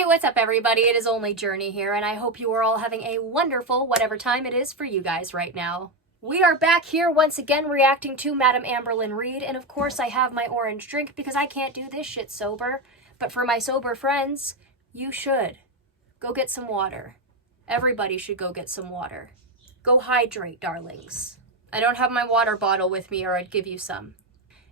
Hey, what's up everybody? It is only Journey here, and I hope you are all having a wonderful whatever time it is for you guys right now. We are back here once again reacting to Madam Amberlyn Reed, and of course I have my orange drink because I can't do this shit sober. But for my sober friends, you should. Go get some water. Everybody should go get some water. Go hydrate, darlings. I don't have my water bottle with me or I'd give you some.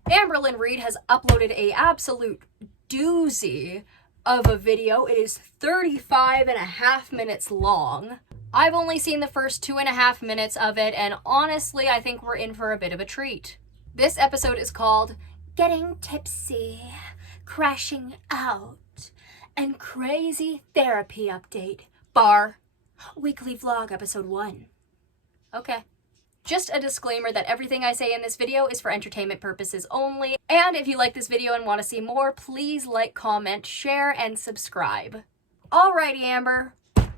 Amberlyn Reed has uploaded a absolute doozy of a video. It is 35.5 minutes long. I've only seen the first 2.5 minutes of it, and honestly, I think we're in for a bit of a treat. This episode is called Getting Tipsy, Crashing Out, and Crazy Therapy Update, bar Weekly Vlog Episode 1. Okay. Just a disclaimer that everything I say in this video is for entertainment purposes only, and if you like this video and want to see more, please like, comment, share, and subscribe. Alrighty, Amber,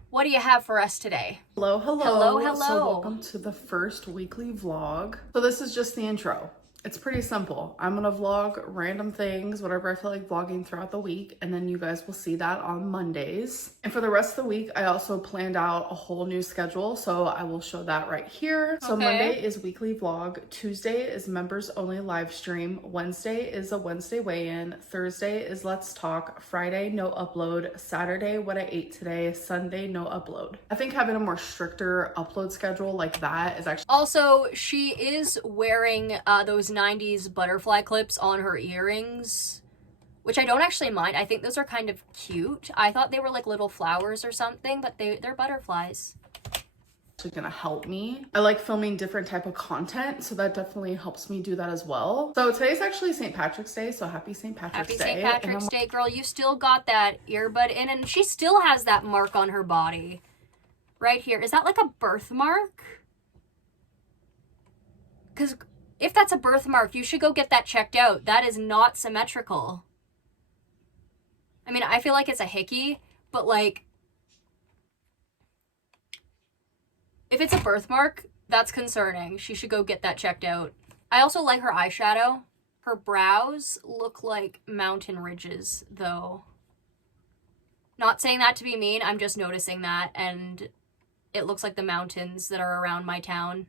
what do you have for us today? Hello, hello. Hello, hello. So welcome to the first weekly vlog. So this is just the intro. It's pretty simple. I'm gonna vlog random things, whatever I feel like vlogging throughout the week, and then you guys will see that on Mondays. And for the rest of the week, I also planned out a whole new schedule, so I will show that right here. So Monday is weekly vlog, Tuesday is members only live stream, Wednesday is a Wednesday weigh-in, Thursday is Let's Talk, Friday no upload, Saturday what I ate today, Sunday no upload. I think having a more stricter upload schedule like that is actually... Also, she is wearing those 90s butterfly clips on her earrings, which I don't actually mind. I think those are kind of cute. I thought they were like little flowers or something, but they're butterflies. Actually gonna help me. I like filming different type of content, so that definitely helps me do that as well. So today's actually St. Patrick's Day, so happy St. Patrick's Day. Happy St. Patrick's Day, girl. You still got that earbud in, and she still has that mark on her body. Right here. Is that like a birthmark? Because if that's a birthmark, you should go get that checked out. That is not symmetrical. I mean, I feel like it's a hickey, but like, if it's a birthmark, that's concerning. She should go get that checked out. I also like her eyeshadow. Her brows look like mountain ridges, though. Not saying that to be mean, I'm just noticing that, and it looks like the mountains that are around my town.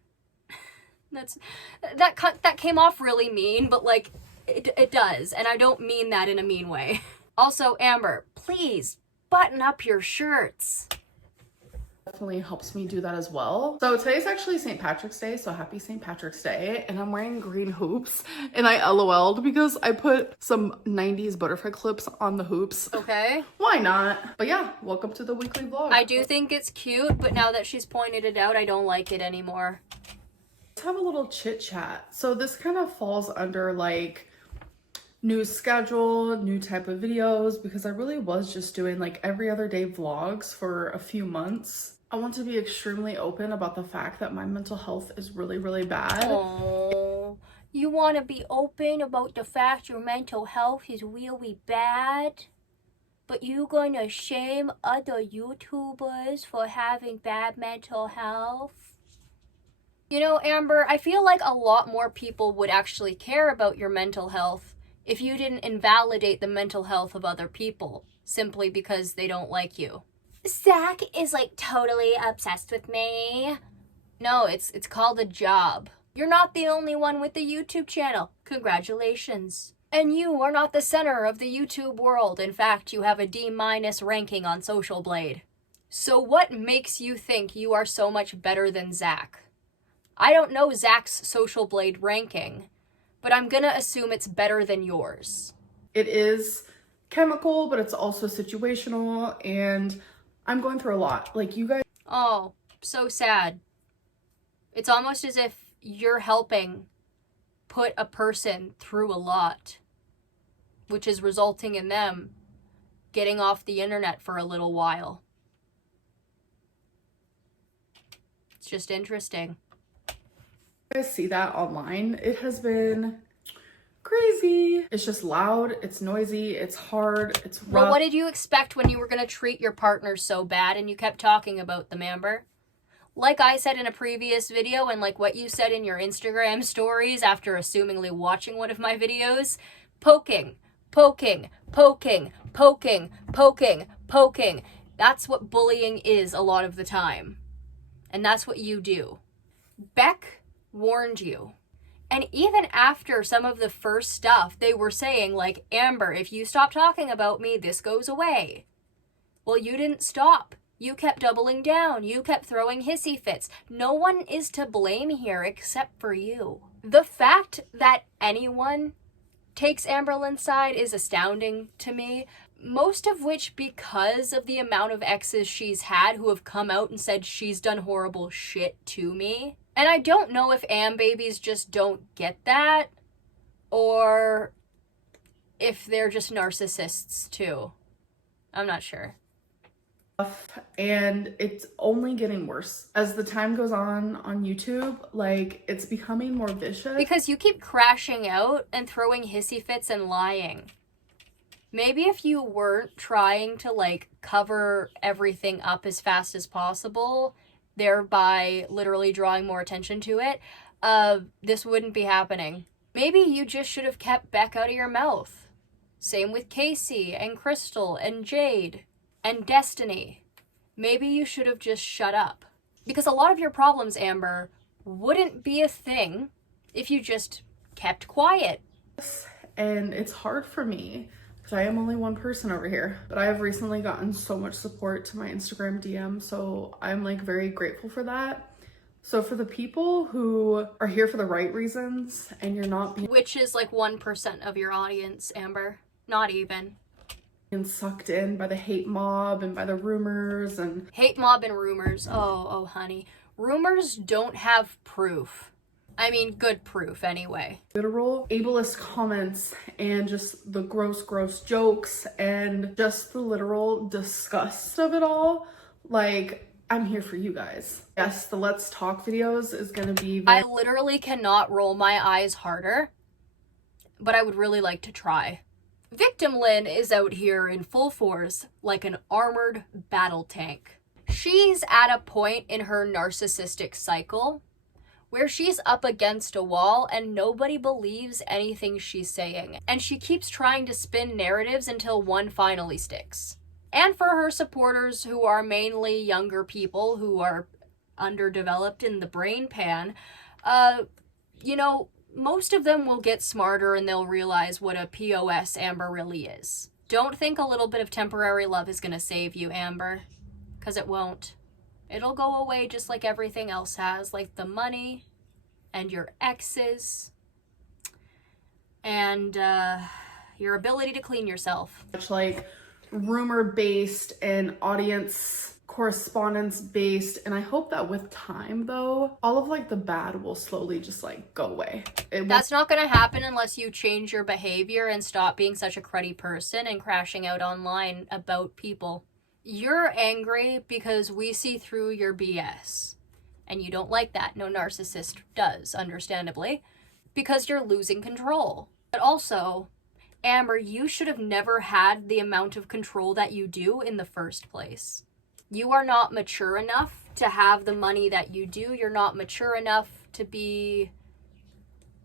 That came off really mean, but like it does, and I don't mean that in a mean way. Also, Amber, please button up your shirts. Definitely helps me do that as well. So today's actually St. Patrick's Day, so happy St. Patrick's Day, and I'm wearing green hoops, and I LOL'd because I put some 90s butterfly clips on the hoops. Okay. Why not? But yeah, welcome to the weekly vlog. I do think it's cute, but now that she's pointed it out, I don't like it anymore. Let's have a little chit chat. So this kind of falls under like new schedule, new type of videos, because I really was just doing like every other day vlogs for a few months. I want to be extremely open about the fact that my mental health is really, really bad. Oh, you want to be open about the fact your mental health is really bad? But you gonna shame other YouTubers for having bad mental health? You know, Amber, I feel like a lot more people would actually care about your mental health if you didn't invalidate the mental health of other people simply because they don't like you. Zach is like totally obsessed with me. No, it's called a job. You're not the only one with the YouTube channel. Congratulations. And you are not the center of the YouTube world. In fact, you have a D- ranking on Social Blade. So what makes you think you are so much better than Zach? I don't know Zach's Social Blade ranking, but I'm gonna assume it's better than yours. It is chemical, but it's also situational, and I'm going through a lot. Like, you guys... Oh, so sad. It's almost as if you're helping put a person through a lot, which is resulting in them getting off the internet for a little while. It's just interesting. You guys see that online. It has been crazy. It's just loud, it's noisy, it's hard, it's rough. Well, what did you expect when you were going to treat your partner so bad and you kept talking about them, Amber? Like I said in a previous video, and like what you said in your Instagram stories after assumingly watching one of my videos, poking, poking, poking, poking, poking, poking. That's what bullying is a lot of the time. And that's what you do. Beck warned you. And even after some of the first stuff, they were saying, like, Amber, if you stop talking about me, this goes away. Well, you didn't stop. You kept doubling down. You kept throwing hissy fits. No one is to blame here except for you. The fact that anyone takes Amberlynn's side is astounding to me. Most of which because of the amount of exes she's had who have come out and said she's done horrible shit to me. And I don't know if babies just don't get that, or if they're just narcissists too. I'm not sure. And it's only getting worse as the time goes on YouTube. Like, it's becoming more vicious because you keep crashing out and throwing hissy fits and lying. Maybe if you weren't trying to, like, cover everything up as fast as possible, thereby literally drawing more attention to it, this wouldn't be happening. Maybe you just should have kept Beck out of your mouth. Same with Casey and Crystal and Jade and Destiny. Maybe you should have just shut up. Because a lot of your problems, Amber, wouldn't be a thing if you just kept quiet. And it's hard for me. I am only one person over here, but I have recently gotten so much support to my Instagram DM, so I'm like very grateful for that. So for the people who are here for the right reasons and you're not being, which is like 1% of your audience, Amber, not even, and sucked in by the hate mob and by the rumors and hate mob and rumors. Oh honey, rumors don't have proof. I mean, good proof anyway. Literal ableist comments and just the gross jokes and just the literal disgust of it all. Like, I'm here for you guys. Yes, the Let's Talk videos is gonna be I literally cannot roll my eyes harder, but I would really like to try. Victim Lynn is out here in full force like an armored battle tank. She's at a point in her narcissistic cycle where she's up against a wall and nobody believes anything she's saying. And she keeps trying to spin narratives until one finally sticks. And for her supporters, who are mainly younger people who are underdeveloped in the brain pan, you know, most of them will get smarter and they'll realize what a POS Amber really is. Don't think a little bit of temporary love is gonna save you, Amber, because it won't. It'll go away just like everything else has, like the money and your exes and your ability to clean yourself. Much like rumor-based and audience correspondence-based, and I hope that with time, though, all of like the bad will slowly just like go away. That's not gonna happen unless you change your behavior and stop being such a cruddy person and crashing out online about people. You're angry because we see through your BS. And you don't like that. No narcissist does, understandably. Because you're losing control. But also, Amber, you should have never had the amount of control that you do in the first place. You are not mature enough to have the money that you do. You're not mature enough to be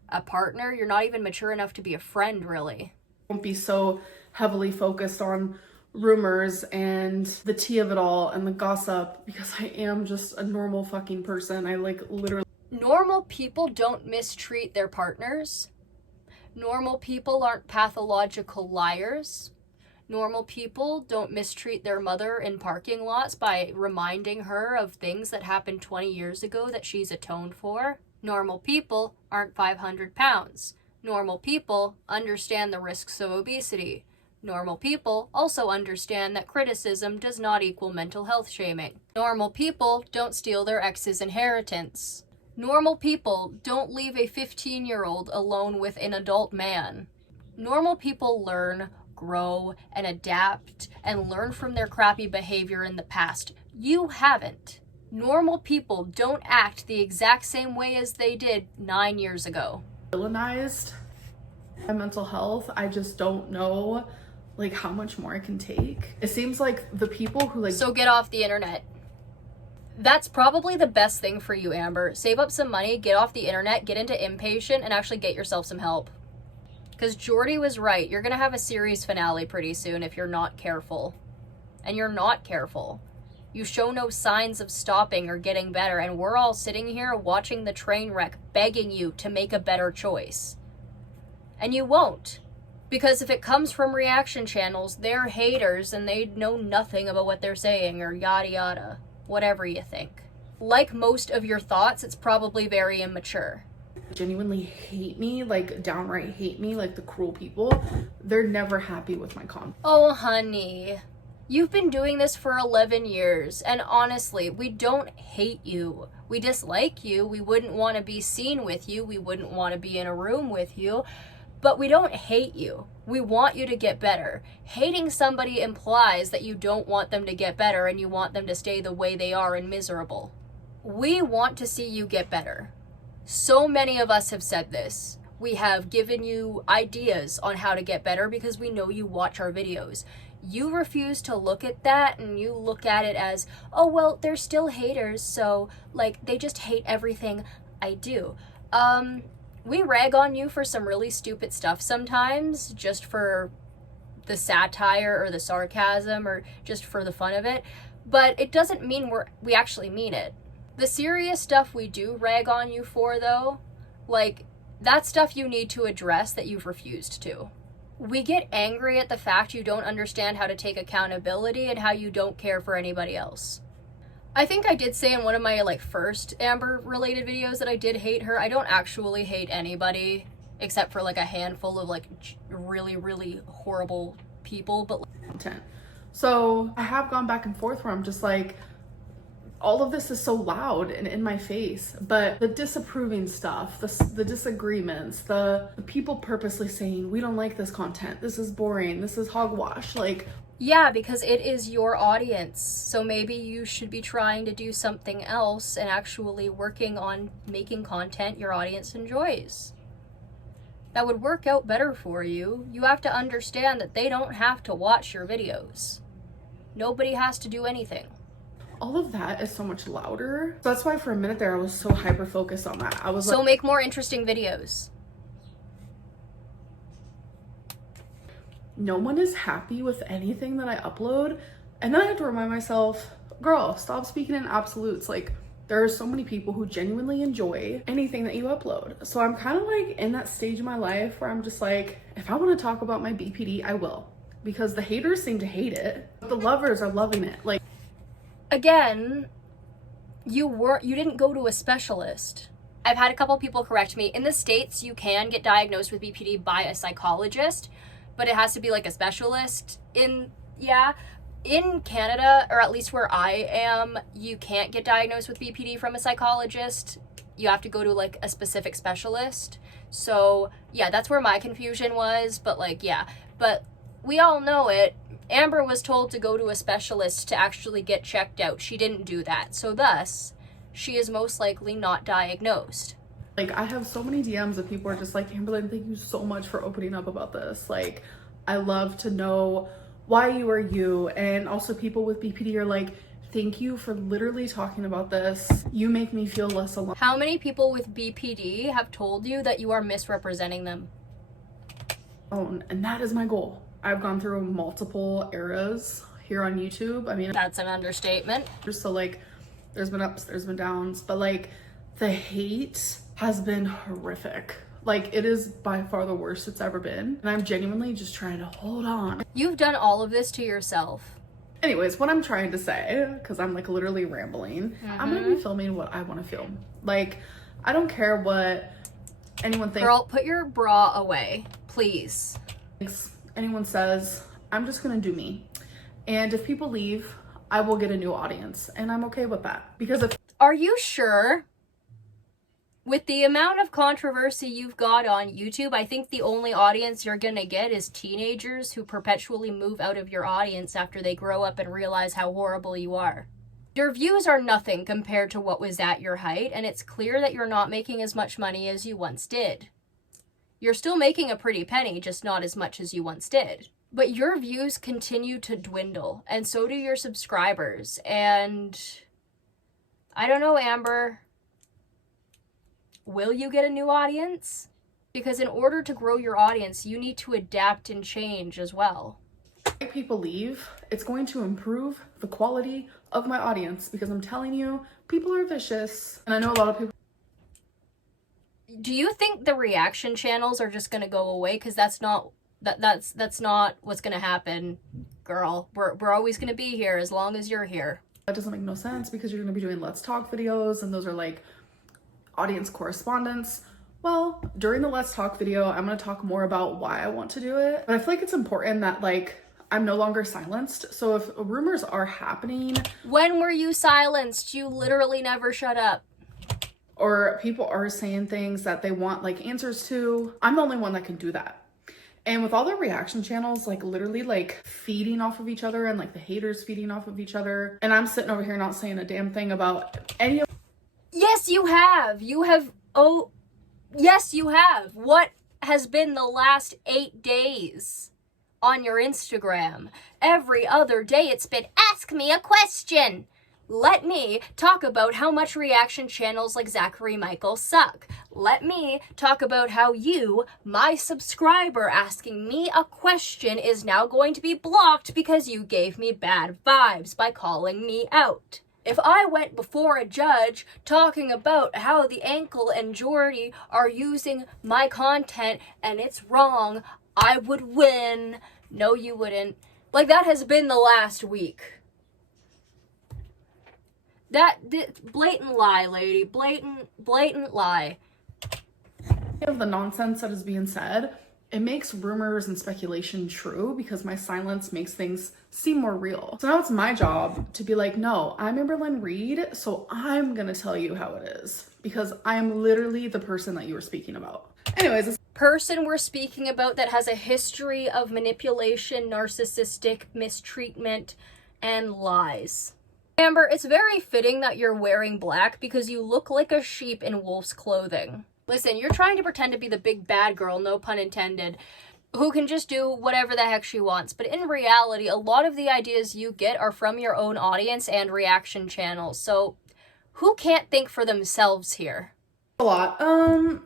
a partner. You're not even mature enough to be a friend, really. Won't be so heavily focused on rumors and the tea of it all and the gossip, because I am just a normal fucking person. I like literally. Normal people don't mistreat their partners. Normal people aren't pathological liars. Normal people don't mistreat their mother in parking lots by reminding her of things that happened 20 years ago that she's atoned for. Normal people aren't 500 pounds. Normal people understand the risks of obesity. Normal people also understand that criticism does not equal mental health shaming. Normal people don't steal their ex's inheritance. Normal people don't leave a 15-year-old alone with an adult man. Normal people learn, grow, and adapt, and learn from their crappy behavior in the past. You haven't. Normal people don't act the exact same way as they did 9 years ago. Villainized my mental health. I just don't know like how much more I can take. It seems like the people who like. So get off the internet. That's probably the best thing for you, Amber. Save up some money, get off the internet, get into Inpatient, and actually get yourself some help. Because Jordy was right. You're going to have a series finale pretty soon if you're not careful. and you're not careful. You show no signs of stopping or getting better, and we're all sitting here watching the train wreck, begging you to make a better choice. And you won't. Because if it comes from reaction channels, they're haters and they know nothing about what they're saying, or yada yada. Whatever you think. Like most of your thoughts, it's probably very immature. Genuinely hate me, like downright hate me, like the cruel people, they're never happy with my content. Oh, honey. You've been doing this for 11 years, and honestly, we don't hate you. We dislike you. We wouldn't want to be seen with you. We wouldn't want to be in a room with you. But we don't hate you. We want you to get better. Hating somebody implies that you don't want them to get better and you want them to stay the way they are and miserable. We want to see you get better. So many of us have said this. We have given you ideas on how to get better because we know you watch our videos. You refuse to look at that, and you look at it as, oh, well, they're still haters, so, like, they just hate everything I do. We rag on you for some really stupid stuff sometimes, just for the satire or the sarcasm or just for the fun of it, but it doesn't mean we actually mean it. The serious stuff we do rag on you for, though, like, that's stuff you need to address that you've refused to. We get angry at the fact you don't understand how to take accountability and how you don't care for anybody else. I think I did say in one of my first Amber related videos that I did hate her. I don't actually hate anybody except for a handful of really, really horrible people, but content. So I have gone back and forth where I'm just like, all of this is so loud and in my face, but the disapproving stuff, the disagreements, the people purposely saying, we don't like this content, this is boring, this is hogwash, yeah, because it is your audience. So maybe you should be trying to do something else and actually working on making content your audience enjoys. That would work out better for you. You have to understand that they don't have to watch your videos. Nobody has to do anything. all of that is so much louder. So that's why for a minute there I was so hyper focused on that. I was so make more interesting videos. No one is happy with anything that I upload, and then I have to remind myself, girl, stop speaking in absolutes. There are so many people who genuinely enjoy anything that you upload. So I'm kind of in that stage of my life where I'm just if I want to talk about my BPD, I will, because the haters seem to hate it, but the lovers are loving it. Again, you didn't go to a specialist. I've had a couple people correct me. In the States, you can get diagnosed with BPD by a psychologist, but it has to be a specialist. In Canada, or at least where I am, you can't get diagnosed with BPD from a psychologist. You have to go to a specific specialist. So yeah, that's where my confusion was, but but we all know it. Amber was told to go to a specialist to actually get checked out. She didn't do that. So thus, she is most likely not diagnosed. I have so many DMs of people are just Amberlynn, thank you so much for opening up about this. I love to know why you are you. And also people with BPD are thank you for literally talking about this. You make me feel less alone. How many people with BPD have told you that you are misrepresenting them? Oh, and that is my goal. I've gone through multiple eras here on YouTube. I mean, that's an understatement. So there's been ups, there's been downs, but the hate has been horrific. It is by far the worst it's ever been. And I'm genuinely just trying to hold on. You've done all of this to yourself. Anyways, what I'm trying to say, because I'm literally rambling, I'm gonna be filming what I want to film. I don't care what anyone thinks. Girl, put your bra away, please. Anyone says, I'm just gonna do me. And if people leave, I will get a new audience. And I'm okay with that. Because if... Are you sure? With the amount of controversy you've got on YouTube, I think the only audience you're gonna get is teenagers who perpetually move out of your audience after they grow up and realize how horrible you are. Your views are nothing compared to what was at your height, and it's clear that you're not making as much money as you once did. You're still making a pretty penny, just not as much as you once did. But your views continue to dwindle, and so do your subscribers, and... I don't know, Amber. Will you get a new audience? Because in order to grow your audience, you need to adapt and change as well. If people leave, it's going to improve the quality of my audience because I'm telling you, people are vicious. And I know a lot of people. Do you think the reaction channels are just gonna go away? Because that's not what's gonna happen, girl. We're always gonna be here as long as you're here. That doesn't make no sense because you're gonna be doing Let's Talk videos and those are like audience correspondence. Well, during the Let's Talk video, I'm gonna talk more about why I want to do it. But I feel like it's important that like I'm no longer silenced. So if rumors are happening. When were you silenced? You literally never shut up. Or people are saying things that they want like answers to, I'm the only one that can do that. And with all the reaction channels, like literally like feeding off of each other and like the haters feeding off of each other. And I'm sitting over here not saying a damn thing about any of. Yes, you have. You have. Oh, yes, you have. What has been the last 8 days on your Instagram? Every other day it's been ask me a question. Let me talk about how much reaction channels like Zachary Michael suck. Let me talk about how you, my subscriber, asking me a question is now going to be blocked because you gave me bad vibes by calling me out. If I went before a judge talking about how the Ankle and Jordy are using my content and it's wrong, I would win. No, you wouldn't. Like, that has been the last week. Blatant lie, lady. Blatant lie. Of the nonsense that is being said, it makes rumors and speculation true because my silence makes things seem more real. So now it's my job to be like, no, I'm Amberlynn Reed, so I'm gonna tell you how it is because I am literally the person that you were speaking about. Anyways, this person we're speaking about that has a history of manipulation, narcissistic mistreatment, and lies. Amber, it's very fitting that you're wearing black because you look like a sheep in wolf's clothing. Listen, you're trying to pretend to be the big bad girl, no pun intended, who can just do whatever the heck she wants. But in reality, a lot of the ideas you get are from your own audience and reaction channels. So who can't think for themselves here? a lot. I'm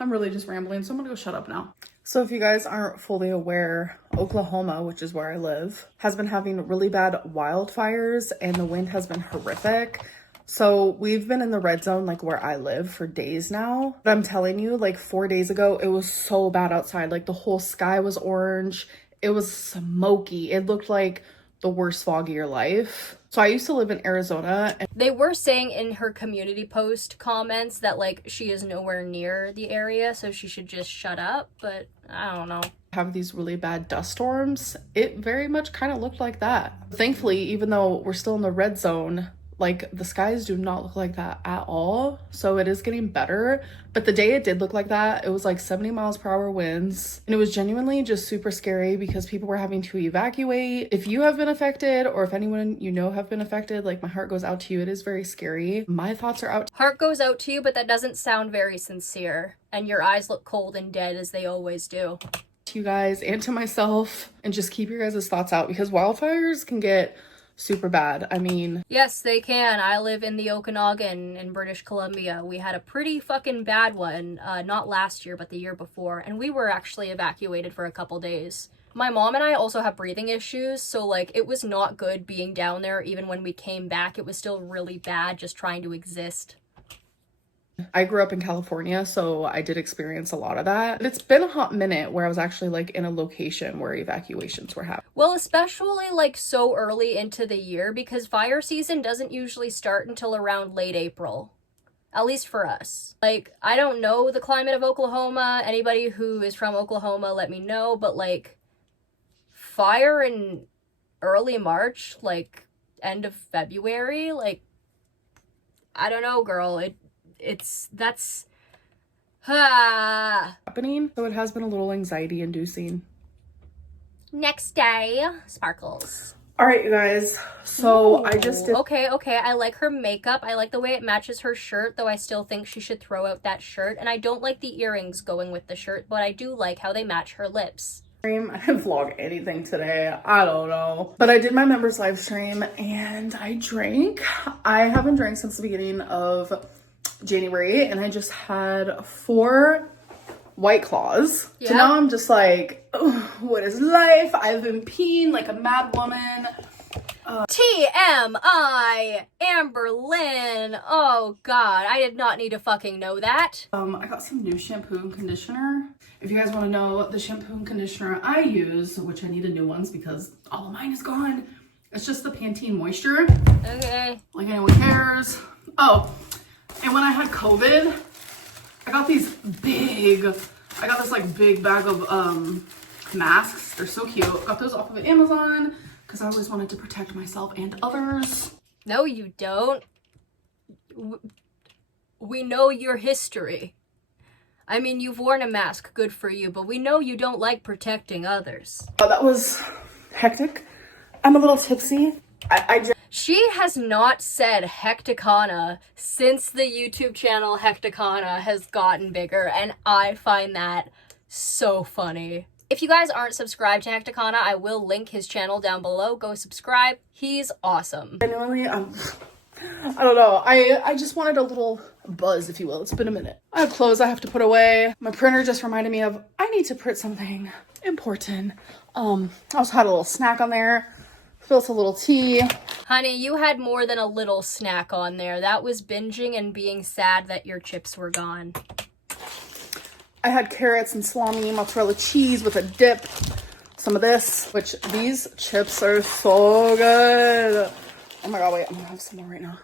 really just rambling, so I'm gonna go shut up now. So if you guys aren't fully aware, Oklahoma, which is where I live, has been having really bad wildfires and the wind has been horrific. So we've been in the red zone, like where I live, for days now. But I'm telling you, like 4 days ago, it was so bad outside. Like the whole sky was orange. It was smoky. It looked like the worst fog of your life. So I used to live in Arizona. And they were saying in her community post comments that like she is nowhere near the area, so she should just shut up. But I don't know. Have these really bad dust storms. It very much kind of looked like that. Thankfully, even though we're still in the red zone, like the skies do not look like that at all. So it is getting better. But the day it did look like that, it was like 70 miles per hour winds. And it was genuinely just super scary because people were having to evacuate. If you have been affected or if anyone you know have been affected, like my heart goes out to you. It is very scary. My thoughts are out. Heart goes out to you, but that doesn't sound very sincere. And your eyes look cold and dead as they always do. To you guys and to myself, and just keep your guys' thoughts out because wildfires can get super bad. I mean, yes, they can. I live in the Okanagan in British Columbia. We had a pretty fucking bad one, not last year, but the year before, and we were actually evacuated for a couple days. My mom and I also have breathing issues, so like it was not good being down there. Even when we came back, it was still really bad just trying to exist. I grew up in California, so I did experience a lot of that. But it's been a hot minute where I was actually like in a location where evacuations were happening. Well, especially like so early into the year because fire season doesn't usually start until around late April. At least for us. Like, I don't know the climate of Oklahoma. Anybody who is from Oklahoma, let me know. But like, fire in early March, like end of February, like, I don't know, girl. That's happening. So it has been a little anxiety inducing. Next day, sparkles. All right, you guys. So Ooh, I just did. Okay. I like her makeup. I like the way it matches her shirt, though I still think she should throw out that shirt. And I don't like the earrings going with the shirt, but I do like how they match her lips. I didn't vlog anything today. I don't know. But I did my members live stream and I drank. I haven't drank since the beginning of January and I just had 4 White Claws. Yeah. So now I'm just like, oh, what is life? I've been peeing like a mad woman. TMI, Amber Lynn. Oh God, I did not need to fucking know that. I got some new shampoo and conditioner. If you guys want to know the shampoo and conditioner I use, which I need a new ones because all of mine is gone. It's just the Pantene Moisture. Okay. Like anyone cares. Oh, and when I had COVID, I got this like big bag of masks. They're so cute. Got those off of Amazon because I always wanted to protect myself and others. No, you don't. We know your history. I mean, you've worn a mask, good for you, but we know you don't like protecting others. Oh, that was hectic. I'm a little tipsy. She has not said Hecticana since the YouTube channel Hecticana has gotten bigger, and I find that so funny. If you guys aren't subscribed to Hecticana, I will link his channel down below. Go subscribe. He's awesome. Genuinely, I don't know. I just wanted a little buzz, if you will. It's been a minute. I have clothes I have to put away. My printer just reminded me of, I need to print something important. I also had a little snack on there. Spilt a little tea. Honey, you had more than a little snack on there. That was binging and being sad that your chips were gone. I had carrots and salami, mozzarella cheese with a dip. Some of this, which these chips are so good. Oh my God, wait, I'm gonna have some more right now.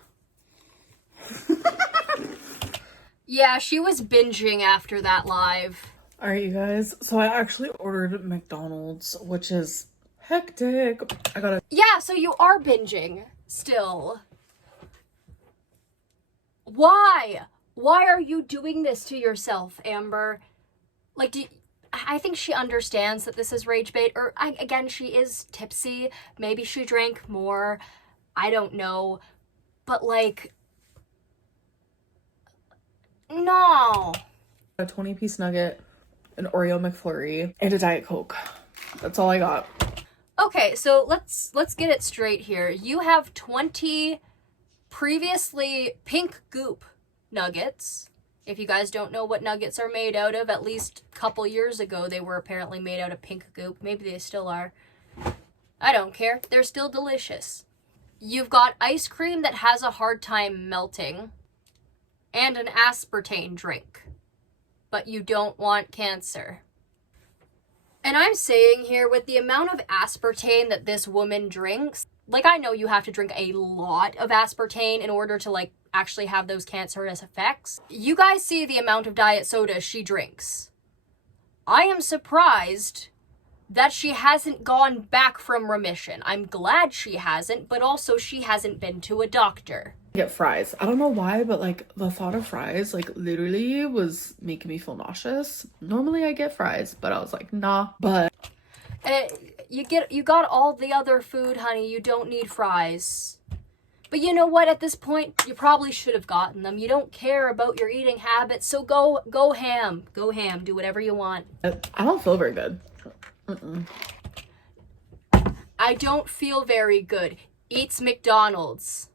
Yeah, she was binging after that live. All right, you guys. So I actually ordered McDonald's, which is hectic. Yeah, so you are binging still. Why? Why are you doing this to yourself, Amber? Like, I think she understands that this is rage bait, or again, she is tipsy. Maybe she drank more. I don't know. But like, no. A 20-piece nugget, an Oreo McFlurry, and a Diet Coke. That's all I got. Okay, so let's get it straight here. You have 20 previously pink goop nuggets. If you guys don't know what nuggets are made out of, at least a couple years ago they were apparently made out of pink goop. Maybe they still are. I don't care. They're still delicious. You've got ice cream that has a hard time melting and an aspartame drink. But you don't want cancer. And I'm saying here, with the amount of aspartame that this woman drinks, like, I know you have to drink a lot of aspartame in order to, like, actually have those cancerous effects. You guys see the amount of diet soda she drinks. I am surprised that she hasn't gone back from remission. I'm glad she hasn't, but also she hasn't been to a doctor. Get fries. I don't know why, but like the thought of fries like literally was making me feel nauseous. Normally I get fries, but I was like, nah. But you got all the other food, honey. You don't need fries. But you know what? At this point, you probably should have gotten them. You don't care about your eating habits, so go ham. Go ham. Do whatever you want. I don't feel very good. I don't feel very good. Eats McDonald's.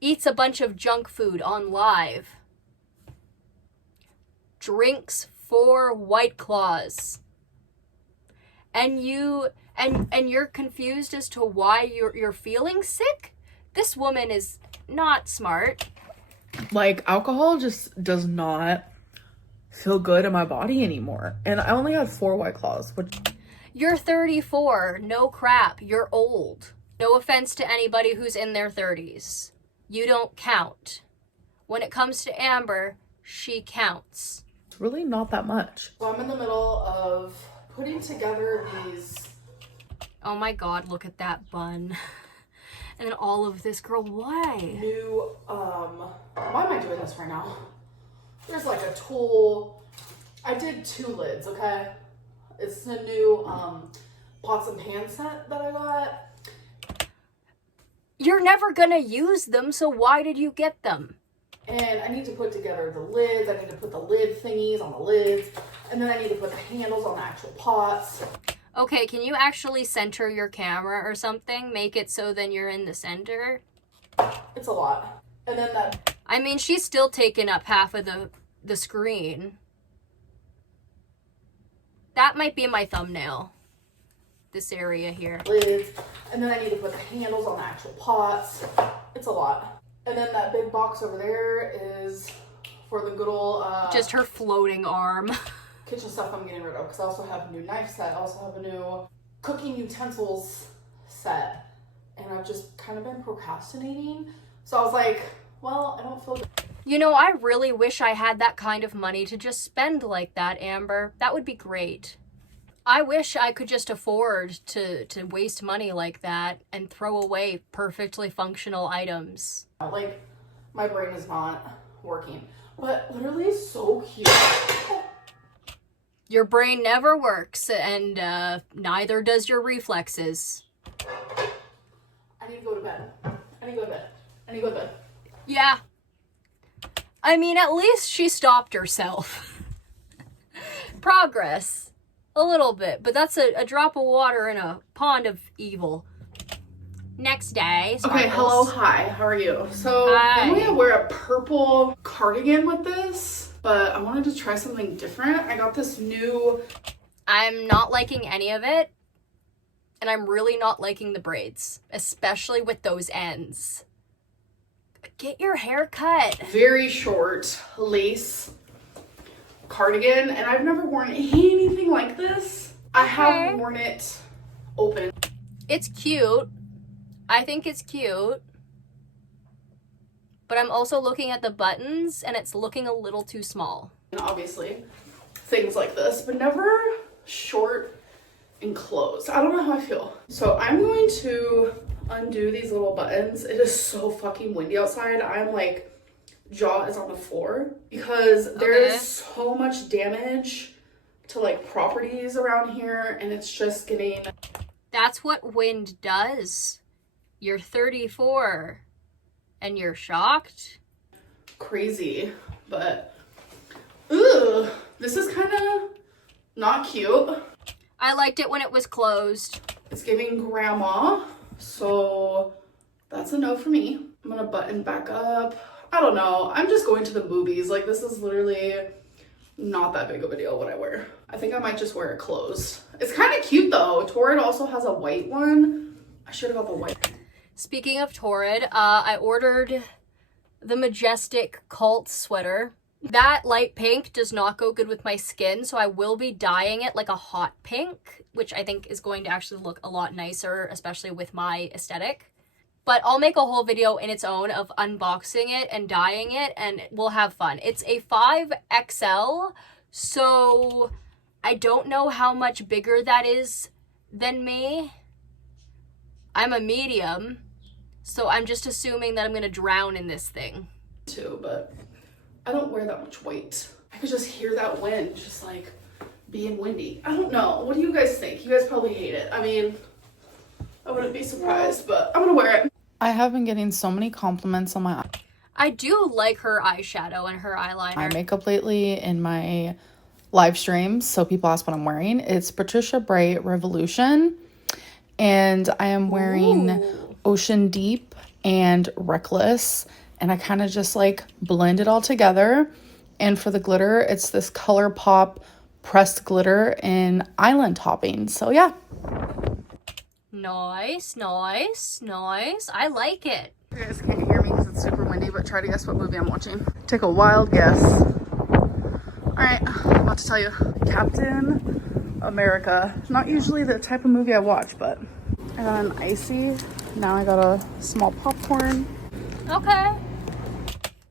Eats a bunch of junk food on live. Drinks 4 White Claws. And you're confused as to why you're feeling sick? This woman is not smart. Like, alcohol just does not feel good in my body anymore. And I only had 4 White Claws, which... You're 34. No crap. You're old. No offense to anybody who's in their 30s. You don't count. When it comes to Amber, she counts. It's really not that much. So I'm in the middle of putting together these... Oh my God, look at that bun. And then all of this, girl, why? New, why am I doing this right now? There's like a tool. I did 2 lids, okay? It's a new, pots and pan set that I got. You're never gonna use them, so why did you get them? And I need to put together the lids. I need to put the lid thingies on the lids. And then I need to put the handles on the actual pots. Okay, can you actually center your camera or something? Make it so then you're in the center? It's a lot. And then that... I mean, she's still taking up half of the screen. That might be my thumbnail. This area here. Lids. And then I need to put the handles on the actual pots. It's a lot. And then that big box over there is for the good old... just her floating arm. kitchen stuff I'm getting rid of, because I also have a new knife set. I also have a new cooking utensils set. And I've just kind of been procrastinating. So I was like, well, I don't feel good. You know, I really wish I had that kind of money to just spend like that, Amber. That would be great. I wish I could just afford to waste money like that and throw away perfectly functional items. Like, my brain is not working. But literally so cute. Your brain never works, and neither does your reflexes. I need to go to bed. I need to go to bed. I need to go to bed. Yeah. I mean, at least she stopped herself. Progress. A little bit, but that's a drop of water in a pond of evil. Next day. Okay, hello, hi, how are you? So, I'm going to wear a purple cardigan with this, but I wanted to try something different. I got this new... I'm not liking any of it, and I'm really not liking the braids, especially with those ends. Get your hair cut. Very short lace cardigan, and I've never worn anything like this. I have worn it open. It's cute. I think it's cute. But I'm also looking at the buttons, and it's looking a little too small. And obviously, things like this, but never short and closed. I don't know how I feel. So I'm going to undo these little buttons. It is so fucking windy outside. I'm like, jaw is on the floor because there is so much damage to like properties around here, and it's just getting... That's what wind does. You're 34 and you're shocked. Crazy, but ooh, this is kind of not cute. I liked it when it was closed. It's giving grandma, so that's a no for me. I'm gonna button back up. I don't know. I'm just going to the movies. Like, this is literally not that big of a deal what I wear. I think I might just wear it closed. It's kind of cute though. Torrid also has a white one. I should have got the white. Speaking of Torrid, I ordered the Majestic Cult sweater. That light pink does not go good with my skin, so I will be dyeing it like a hot pink, which I think is going to actually look a lot nicer, especially with my aesthetic. But I'll make a whole video in its own of unboxing it and dyeing it, and we'll have fun. It's a 5XL, so I don't know how much bigger that is than me. I'm a medium, so I'm just assuming that I'm gonna drown in this thing. Too, but I don't wear that much weight. I could just hear that wind just like being windy. I don't know. What do you guys think? You guys probably hate it. I mean, I wouldn't be surprised, but I'm gonna wear it. I have been getting so many compliments on my I do like her eyeshadow and her eyeliner. eye makeup lately in my live streams, so people ask what I'm wearing. It's Patricia Bright Revolution, and I am wearing Ocean Deep and Reckless, and I kind of just like blend it all together. And for the glitter, it's this ColourPop pressed glitter in Island Topping. So yeah. Nice, nice, nice. I like it. You guys can't hear me because it's super windy, but try to guess what movie I'm watching. Take a wild guess. All right, I'm about to tell you. Captain America. Not usually the type of movie I watch, but I got an icy. Now I got a small popcorn. Okay.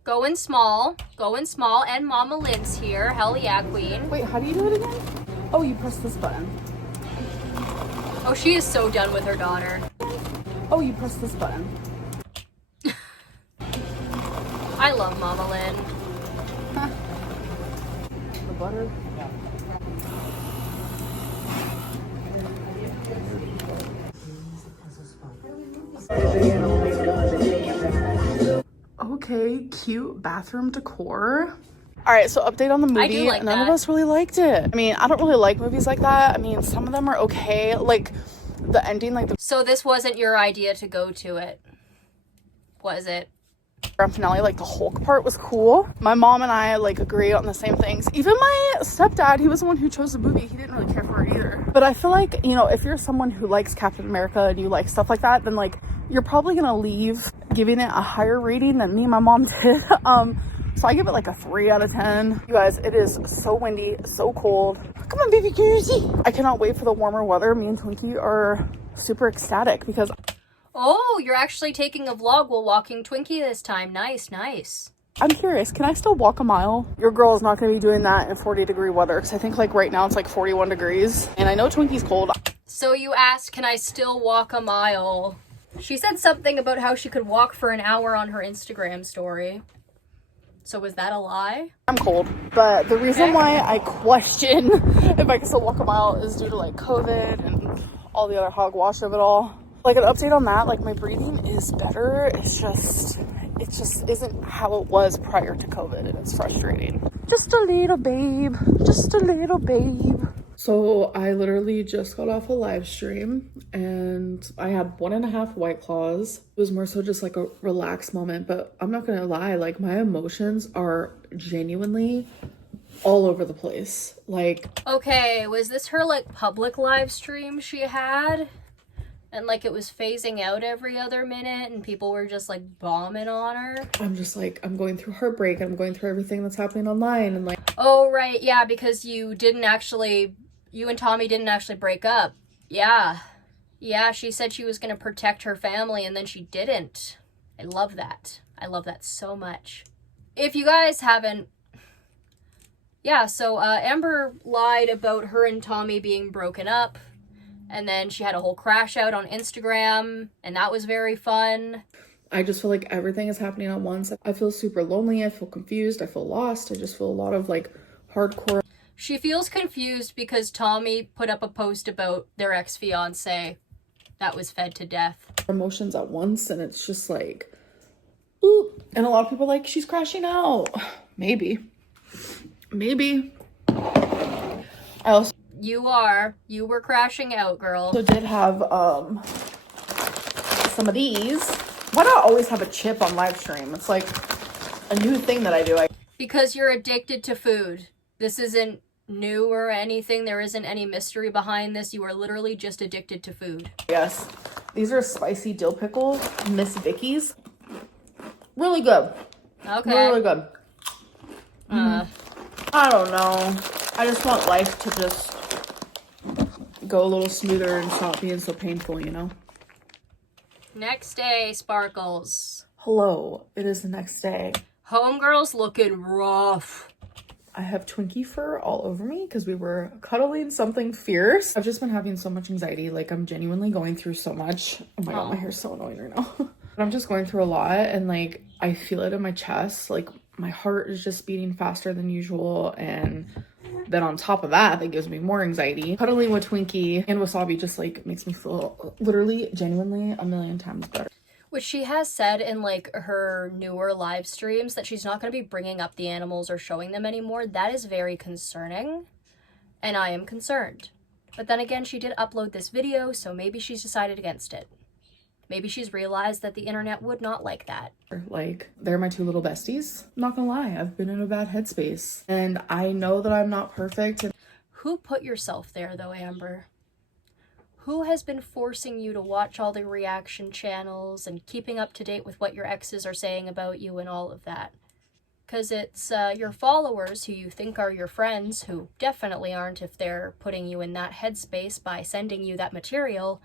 Going small, and Mama Lynn's here. Hell yeah, queen. Wait, how do you do it again? Oh, you press this button. Oh, she is so done with her daughter. Oh, you press this button. I love Mama Lynn. The butter. Okay, cute bathroom decor. All right, so update on the movie. I do like None that. of us really liked it. I mean, I don't really like movies like that. I mean, some of them are okay. Like the ending, like the... So this wasn't your idea to go to it, was it? Grand finale, like the Hulk part was cool. My mom and I like agree on the same things. Even my stepdad, he was the one who chose the movie. He didn't really care for it either. But I feel like, you know, if you're someone who likes Captain America and you like stuff like that, then like you're probably gonna leave giving it a higher rating than me and my mom did. So I give it like a 3 out of 10. You guys, it is so windy, so cold. Come on, baby Jersey. I cannot wait for the warmer weather. Me and Twinkie are super ecstatic because... Oh, you're actually taking a vlog while walking Twinkie this time. Nice, nice. I'm curious, can I still walk a mile? Your girl is not going to be doing that in 40-degree weather because I think like right now it's like 41 degrees. And I know Twinkie's cold. So you asked, can I still walk a mile? She said something about how she could walk for an hour on her Instagram story. So was that a lie? I'm cold, but the reason why I question if I can still walk a mile is due to like COVID and all the other hogwash of it all. Like an update on that, like my breathing is better. It just isn't how it was prior to COVID, and it's frustrating. Just a little babe, just a little babe. So I literally just got off a live stream and I had 1.5 White Claws. It was more so just like a relaxed moment, but I'm not gonna lie, like my emotions are genuinely all over the place. Like, okay, was this her like public live stream she had? And like it was phasing out every other minute and people were just like bombing on her? I'm just like, I'm going through heartbreak. I'm going through everything that's happening online and like... Oh, right, yeah, because you and Tommy didn't actually break up. Yeah. Yeah, she said she was going to protect her family and then she didn't. I love that. I love that so much. If you guys haven't... Yeah, so Amber lied about her and Tommy being broken up. And then she had a whole crash out on Instagram. And that was very fun. I just feel like everything is happening at once. I feel super lonely. I feel confused. I feel lost. I just feel a lot of like hardcore... She feels confused because Tommy put up a post about their ex-fiance that was fed to death. Emotions at once, and it's just like, ooh. And a lot of people are like, she's crashing out. Maybe. You were crashing out, girl. Also did have some of these. Why not always have a chip on live stream? It's like a new thing that I do. Because you're addicted to food. This isn't new or anything. There isn't any mystery behind this. You are literally just addicted to food. Yes. These are spicy dill pickle Miss Vicky's. Really good. Okay. Really good. I don't know. I just want life to just go a little smoother and stop being so painful, you know? Next day, Sparkles. Hello. It is the next day. Homegirl's looking rough. I have Twinkie fur all over me because we were cuddling something fierce. I've just been having so much anxiety. Like, I'm genuinely going through so much. Oh my God, my hair's so annoying right now. But I'm just going through a lot and like, I feel it in my chest. Like, my heart is just beating faster than usual. And then on top of that, that gives me more anxiety. Cuddling with Twinkie and Wasabi just like makes me feel literally, genuinely a million times better. Which she has said in like her newer live streams that she's not going to be bringing up the animals or showing them anymore. That is very concerning. And I am concerned. But then again, she did upload this video, so maybe she's decided against it. Maybe she's realized that the internet would not like that. Like, they're my two little besties. I'm not gonna lie, I've been in a bad headspace. And I know that I'm not perfect. Who put yourself there though, Amber? Who has been forcing you to watch all the reaction channels and keeping up to date with what your exes are saying about you and all of that? Because it's your followers who you think are your friends, who definitely aren't if they're putting you in that headspace by sending you that material,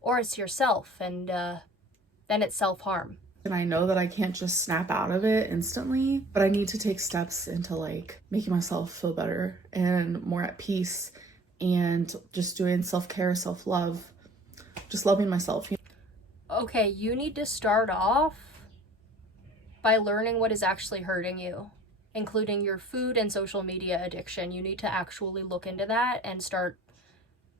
or it's yourself, and then it's self-harm. And I know that I can't just snap out of it instantly, but I need to take steps into like making myself feel better and more at peace and just doing self-care, self-love, just loving myself. Okay, you need to start off by learning what is actually hurting you, including your food and social media addiction. You need to actually look into that and start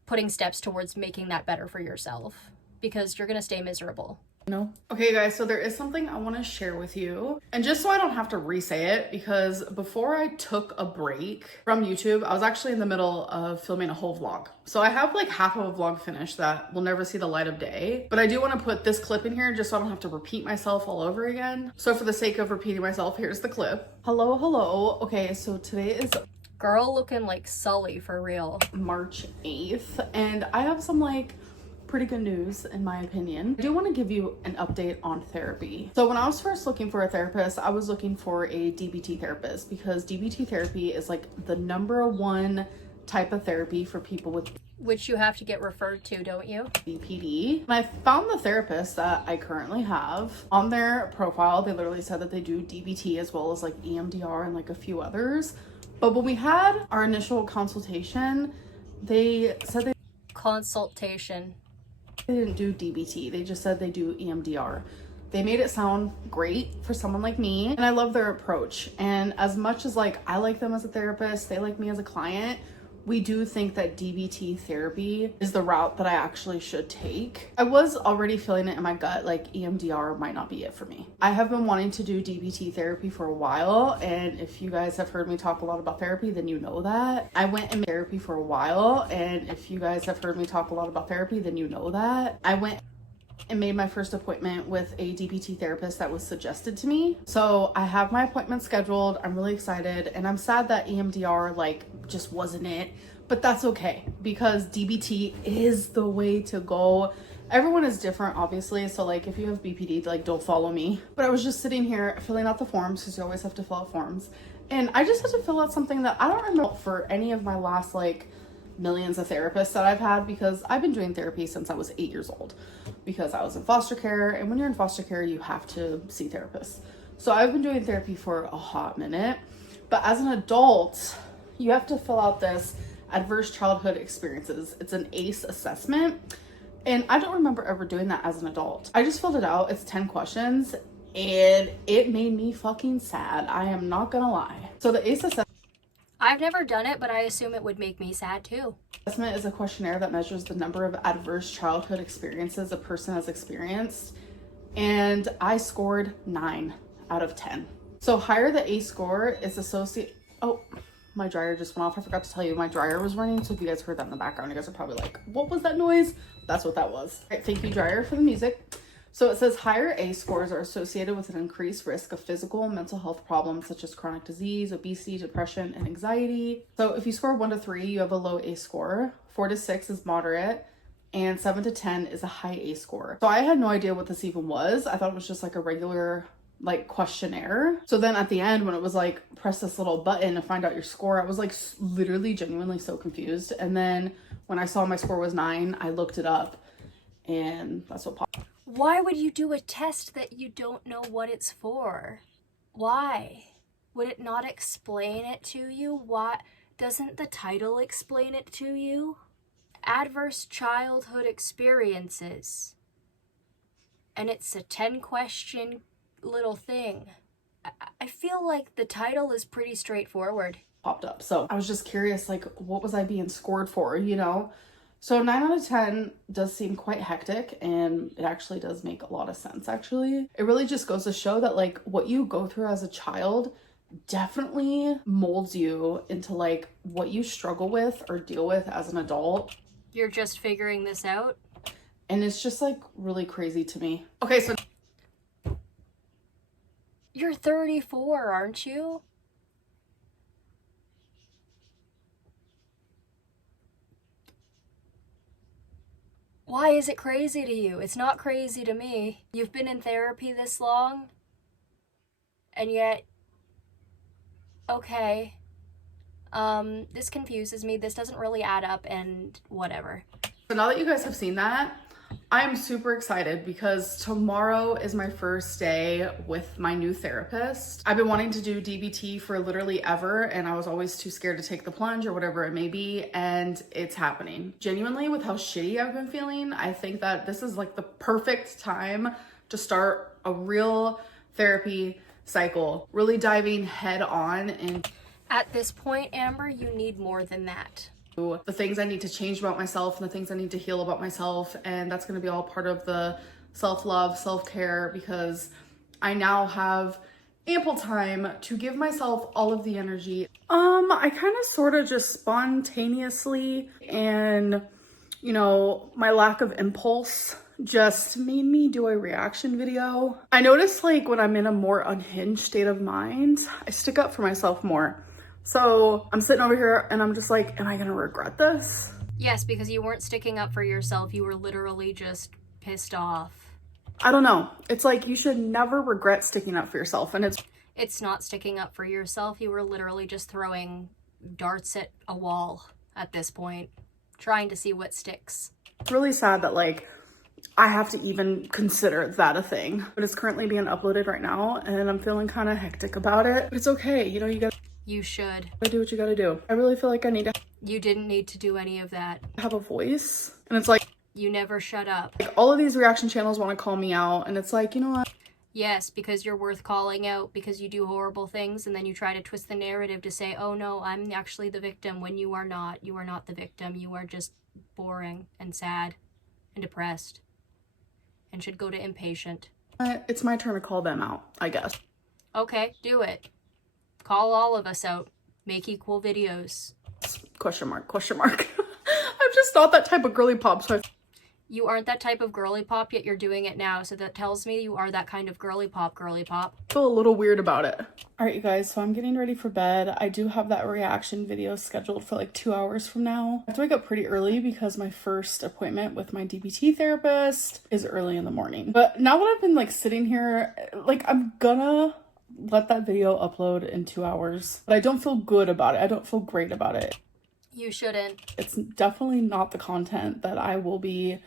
putting steps towards making that better for yourself, because you're going to stay miserable. No. Okay guys, so there is something I want to share with you, and just so I don't have to re-say it, because before I took a break from YouTube, I was actually in the middle of filming a whole vlog. So I have like half of a vlog finished that will never see the light of day, but I do want to put this clip in here just so I don't have to repeat myself all over again. So for the sake of repeating myself, here's the clip. Hello. Okay, so today is Girl looking like Sully for real. March 8th, and I have some like pretty good news in my opinion. I do want to give you an update on therapy. So when I was first looking for a therapist, I was looking for a DBT therapist, because DBT therapy is like the #1 type of therapy for people with Which you have to get referred to, don't you? BPD. And I found the therapist that I currently have. On their profile, they literally said that they do DBT as well as like EMDR and like a few others. But when we had our initial consultation, they said they didn't do DBT. They just said they do EMDR. They made it sound great for someone like me, and I love their approach. And as much as like I like them as a therapist, they like me as a client, we do think that DBT therapy is the route that I actually should take. I was already feeling it in my gut, like EMDR might not be it for me. I have been wanting to do DBT therapy for a while, and if you guys have heard me talk a lot about therapy, then you know that. I went in therapy for a while, and if you guys have heard me talk a lot about therapy, then you know that. I went and made my first appointment with a DBT therapist that was suggested to me. So I have my appointment scheduled. I'm really excited, and I'm sad that EMDR like just wasn't it, but that's okay, because DBT is the way to go. Everyone is different, obviously, so like if you have BPD, like don't follow me. But I was just sitting here filling out the forms, because you always have to fill out forms, and I just had to fill out something that I don't remember for any of my last like millions of therapists that I've had, because I've been doing therapy since I was 8 years old, because I was in foster care, and when you're in foster care you have to see therapists. So I've been doing therapy for a hot minute, but as an adult you have to fill out this adverse childhood experiences. It's an ACE assessment, and I don't remember ever doing that as an adult. I just filled it out. It's 10 questions, and it made me fucking sad. I am not gonna lie. So the ACE assessment, I've never done it, but I assume it would make me sad too. assessment is a questionnaire that measures the number of adverse childhood experiences a person has experienced, and I scored 9 out of 10. So higher the ACE score is associated. Oh, my dryer just went off. I forgot to tell you my dryer was running, so if you guys heard that in the background, you guys are probably like, what was that noise? That's what that was. All right, thank you, dryer, for the music. So it says higher ACE scores are associated with an increased risk of physical and mental health problems such as chronic disease, obesity, depression, and anxiety. So if you score 1 to 3, you have a low ACE score. 4 to 6 is moderate, and 7 to 10 is a high ACE score. So I had no idea what this even was. I thought it was just like a regular like questionnaire. So then at the end, when it was like press this little button to find out your score, I was like literally genuinely so confused. And then when I saw my score was 9, I looked it up, and that's what popped. Why would you do a test that you don't know what it's for? Why? Would it not explain it to you? Why doesn't the title explain it to you? Adverse childhood experiences. And it's a 10-question little thing. I feel like the title is pretty straightforward. Popped up. So I was just curious, like, what was I being scored for, you know? So 9 out of 10 does seem quite hectic, and it actually does make a lot of sense, actually. It really just goes to show that, like, what you go through as a child definitely molds you into, like, what you struggle with or deal with as an adult. You're just figuring this out? And it's just, like, really crazy to me. Okay, so you're 34, aren't you? Why is it crazy to you? It's not crazy to me. You've been in therapy this long, and yet, okay, this confuses me. This doesn't really add up, and whatever. So now that you guys have seen that, I'm super excited because tomorrow is my first day with my new therapist. I've been wanting to do DBT for literally ever, and I was always too scared to take the plunge or whatever it may be, and it's happening. Genuinely, with how shitty I've been feeling, I think that this is like the perfect time to start a real therapy cycle, really diving head on. And at this point, Amber, you need more than that. The things I need to change about myself and the things I need to heal about myself, and that's going to be all part of the self-love, self-care, because I now have ample time to give myself all of the energy. I kind of sort of just spontaneously, and you know, my lack of impulse just made me do a reaction video. I noticed like when I'm in a more unhinged state of mind, I stick up for myself more. So I'm sitting over here and I'm just like, am I gonna regret this? Yes, because you weren't sticking up for yourself. You were literally just pissed off. I don't know. It's like you should never regret sticking up for yourself, and It's not sticking up for yourself. You were literally just throwing darts at a wall at this point, trying to see what sticks. really sad that like I have to even consider that a thing. But it's currently being uploaded right now and I'm feeling kind of hectic about it. But it's okay, you know, you gotta You should. do what you gotta do. I really feel like I need to You didn't need to do any of that. have a voice. And it's like You never shut up. all of these reaction channels want to call me out, and it's like, you know what? Yes, because you're worth calling out, because you do horrible things, and then you try to twist the narrative to say, oh no, I'm actually the victim, when you are not. You are not the victim. You are just boring and sad and depressed and should go to inpatient. It's my turn to call them out, I guess. Okay, do it. Call all of us out. Make equal videos. Question mark, question mark. I'm just not that type of girly pop, so You aren't that type of girly pop, yet you're doing it now, so that tells me you are that kind of girly pop, girly pop. I feel a little weird about it. All right, you guys, so I'm getting ready for bed. I do have that reaction video scheduled for like 2 hours from now. I have to wake up pretty early because my first appointment with my DBT therapist is early in the morning. But now that I've been like sitting here, like I'm gonna let that video upload in 2 hours. But I don't feel good about it. I don't feel great about it. You shouldn't. It's definitely not the content that I will be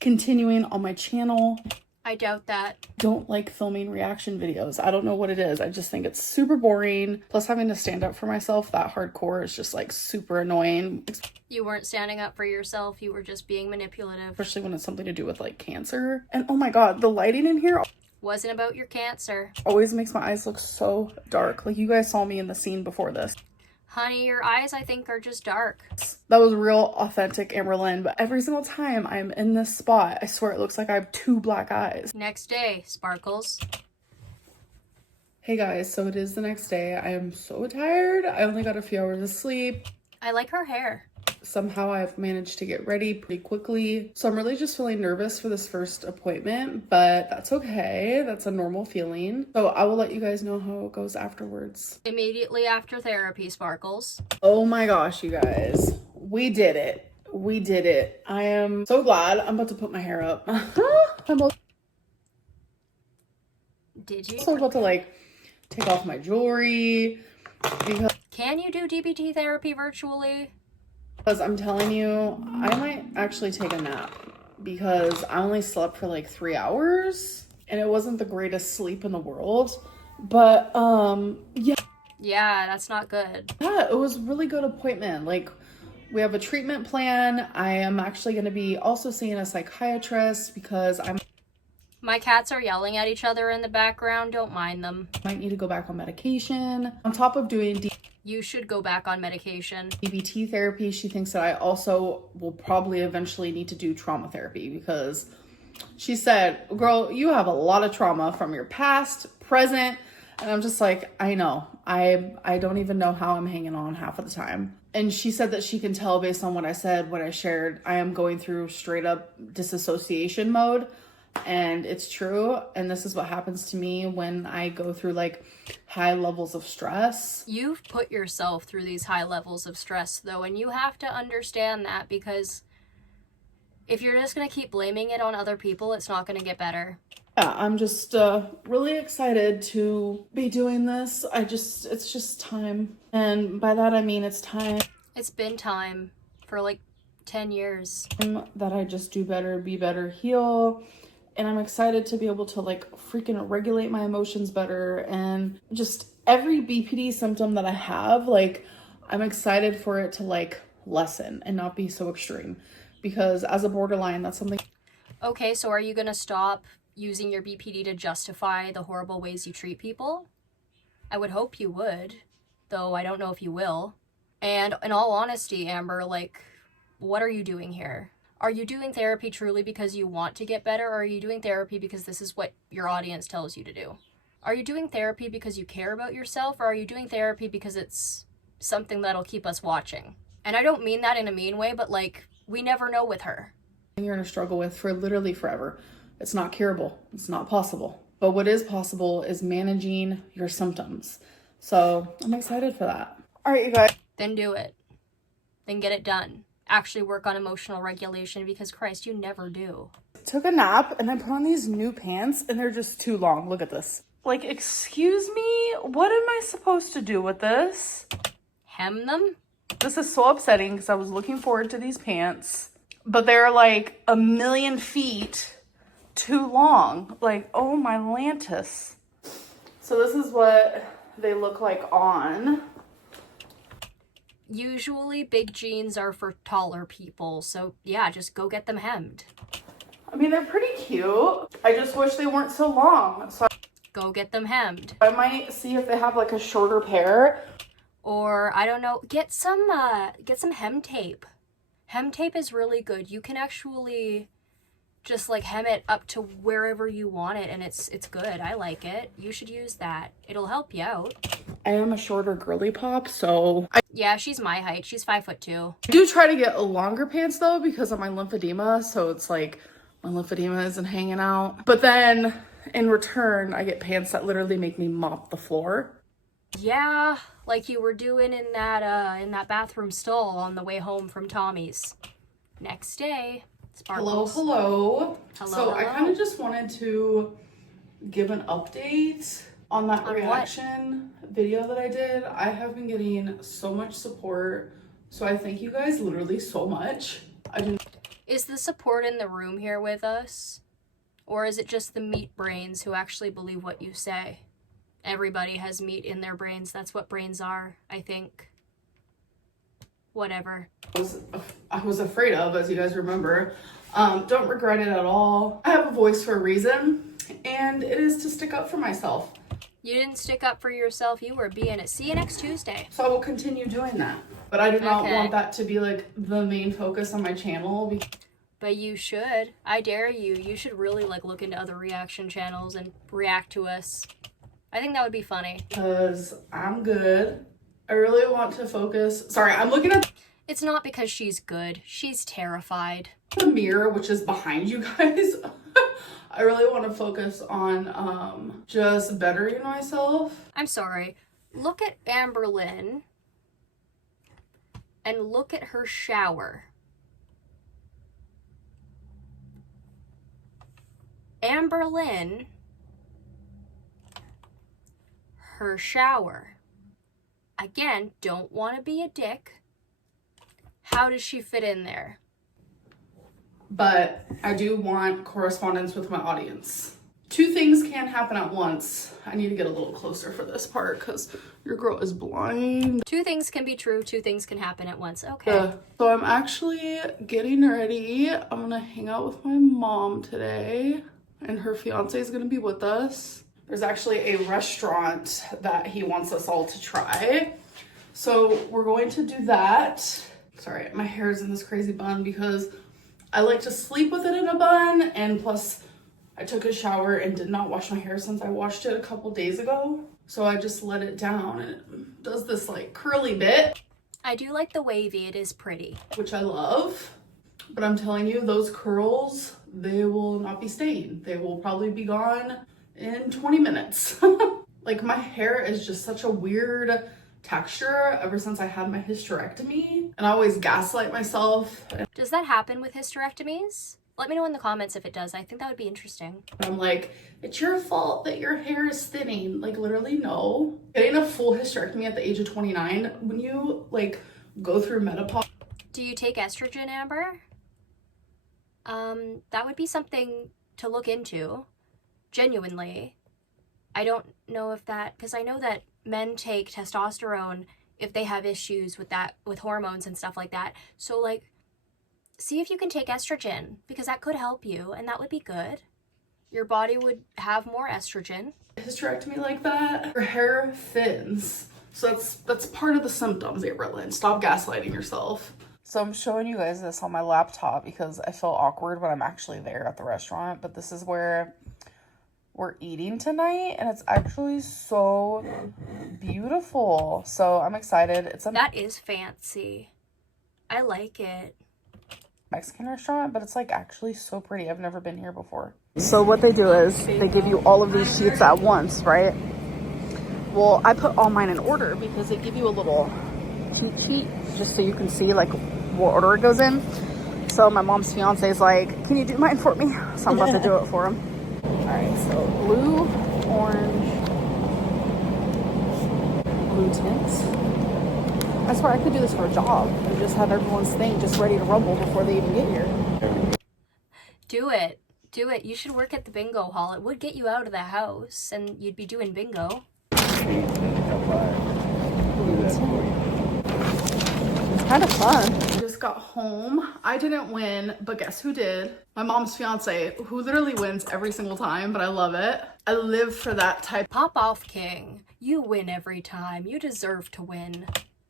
continuing on my channel. I doubt that. Don't like filming reaction videos. I don't know what it is. I just think it's super boring. Plus having to stand up for myself that hardcore is just like super annoying. You weren't standing up for yourself. You were just being manipulative. Especially when it's something to do with like cancer. And oh my god, the lighting in here Wasn't about your cancer. always makes my eyes look so dark. Like you guys saw me in the scene before this. Honey, your eyes, I think, are just dark. That was real authentic Amberlynn, but every single time I'm in this spot, I swear it looks like I have 2 black eyes. Next day, Sparkles. Hey guys, so it is the next day. I am so tired. I only got a few hours of sleep. I like her hair. Somehow I've managed to get ready pretty quickly. So I'm really just feeling nervous for this first appointment, but that's okay. That's a normal feeling. So I will let you guys know how it goes afterwards. Immediately after therapy, Sparkles. Oh my gosh, you guys. We did it. We did it. I am so glad. I'm about to put my hair up. I'm Did you? also about to like take off my jewelry Can you do DBT therapy virtually? because I'm telling you, I might actually take a nap because I only slept for like 3 hours and it wasn't the greatest sleep in the world. But yeah, That's not good. it was really good appointment. Like we have a treatment plan. I am actually going to be also seeing a psychiatrist because My cats are yelling at each other in the background. Don't mind them. might need to go back on medication. On top of doing You should go back on medication. DBT therapy, she thinks that I also will probably eventually need to do trauma therapy because she said, girl, you have a lot of trauma from your past, present. And I'm just like, I know. I don't even know how I'm hanging on half of the time. And she said that she can tell based on what I said, what I shared, I am going through straight up disassociation mode. And it's true. And this is what happens to me when I go through like high levels of stress. You've put yourself through these high levels of stress, though, and you have to understand that, because if you're just going to keep blaming it on other people, it's not going to get better. Yeah, I'm just really excited to be doing this. It's just time. And by that, I mean it's time It's been time for like 10 years. that I just do better, be better, heal. And I'm excited to be able to like freaking regulate my emotions better. And just every BPD symptom that I have, like I'm excited for it to like lessen and not be so extreme. Because as a borderline, that's something. Okay, so are you going to stop using your BPD to justify the horrible ways you treat people? I would hope you would, though I don't know if you will. And in all honesty, Amber, like, what are you doing here? Are you doing therapy truly because you want to get better, or are you doing therapy because this is what your audience tells you to do? Are you doing therapy because you care about yourself, or are you doing therapy because it's something that'll keep us watching? And I don't mean that in a mean way, but like, we never know with her. You're gonna struggle with for literally forever. It's not curable. It's not possible. But what is possible is managing your symptoms. So I'm excited for that. All right, you guys. Then do it. Then get it done. Actually work on emotional regulation, because Christ, you never do. Took a nap and I put on these new pants and they're just too long. Look at this. Like, excuse me? What am I supposed to do with this? Hem them? This is so upsetting because I was looking forward to these pants, but they're like 1,000,000 feet too long. Like, oh my Lantis. So this is what they look like on. Usually big jeans are for taller people, so yeah, just go get them hemmed. I mean, they're pretty cute. I just wish they weren't so long. So Go get them hemmed. I might see if they have like a shorter pair. Or, I don't know, get some hem tape. Hem tape is really good. You can actually just like hem it up to wherever you want it, and it's good. I like it. You should use that. It'll help you out. I am a shorter girly pop, so Yeah, she's my height. She's 5'2". I do try to get longer pants though because of my lymphedema, so it's like my lymphedema isn't hanging out. But then in return, I get pants that literally make me mop the floor. Yeah, like you were doing in that bathroom stall on the way home from Tommy's. Next day, Sparkles. Hello. So Hello. I kind of just wanted to give an update on that On reaction video that I did. I have been getting so much support, so I thank you guys literally so much. Is the support in the room here with us? Or is it just the meat brains who actually believe what you say? Everybody has meat in their brains. That's what brains are, I think. Whatever. I was afraid of, as you guys remember. Don't regret it at all. I have a voice for a reason, and it is to stick up for myself. You didn't stick up for yourself. You were being it. See you next Tuesday. So I will continue doing that. But I do not Okay. want that to be like the main focus on my channel. But you should. I dare you. You should really like look into other reaction channels and react to us. I think that would be funny. Because I'm good. I really want to focus. Sorry, I'm looking at It's not because she's good. She's terrified. the mirror, which is behind you guys. I really want to focus on just bettering myself. I'm sorry. Look at Amberlynn and look at her shower. Amberlynn, her shower. Again, don't want to be a dick. How does she fit in there? But I do want correspondence with my audience. Two things can happen at once. I need to get a little closer for this part because your girl is blind. Two things can be true, two things can happen at once. Okay. So I'm actually getting ready. I'm gonna hang out with my mom today, and her fiance is gonna be with us. There's actually a restaurant that he wants us all to try. So we're going to do that. Sorry, my hair is in this crazy bun because I like to sleep with it in a bun, and plus I took a shower and did not wash my hair since I washed it a couple days ago. So I just let it down and it does this like curly bit, I do like the wavy. It is pretty. which I love. But I'm telling you, those curls, they will not be staying. They will probably be gone in 20 minutes. Like, my hair is just such a weird texture ever since I had my hysterectomy. And I always gaslight myself. And Does that happen with hysterectomies? Let me know in the comments if it does. I think that would be interesting. I'm like, it's your fault that your hair is thinning. Like, literally, no. Getting a full hysterectomy at the age of 29, when you, like, go through menopause. Do you take estrogen, Amber? That would be something to look into. Genuinely. I don't know if that, because I know that men take testosterone if they have issues with that, with hormones and stuff like that. So, like, see if you can take estrogen, because that could help you, and that would be good. Your body would have more estrogen. Hysterectomy like that, your hair thins. So that's part of the symptoms, Abril. Stop gaslighting yourself. So I'm showing you guys this on my laptop because I feel awkward when I'm actually there at the restaurant. But this is where we're eating tonight, and it's actually so beautiful. So I'm excited. That is fancy. I like it. Mexican restaurant, but it's like actually so pretty. I've never been here before. So what they do is they give you all of these sheets at once, right? Well, I put all mine in order because they give you a little cheat sheet just so you can see like what order it goes in. So my mom's fiance is like, can you do mine for me? So I'm about to do it for him. All right, so blue, orange, blue tints. I swear I could do this for a job and just have everyone's thing just ready to rumble before they even get here. Do it. Do it. You should work at the bingo hall. It would get you out of the house and you'd be doing bingo. It's kind of fun. I just got home. I didn't win, but guess who did? My mom's fiance, who literally wins every single time, but I love it. I live for that type Pop off, King. You win every time. You deserve to win.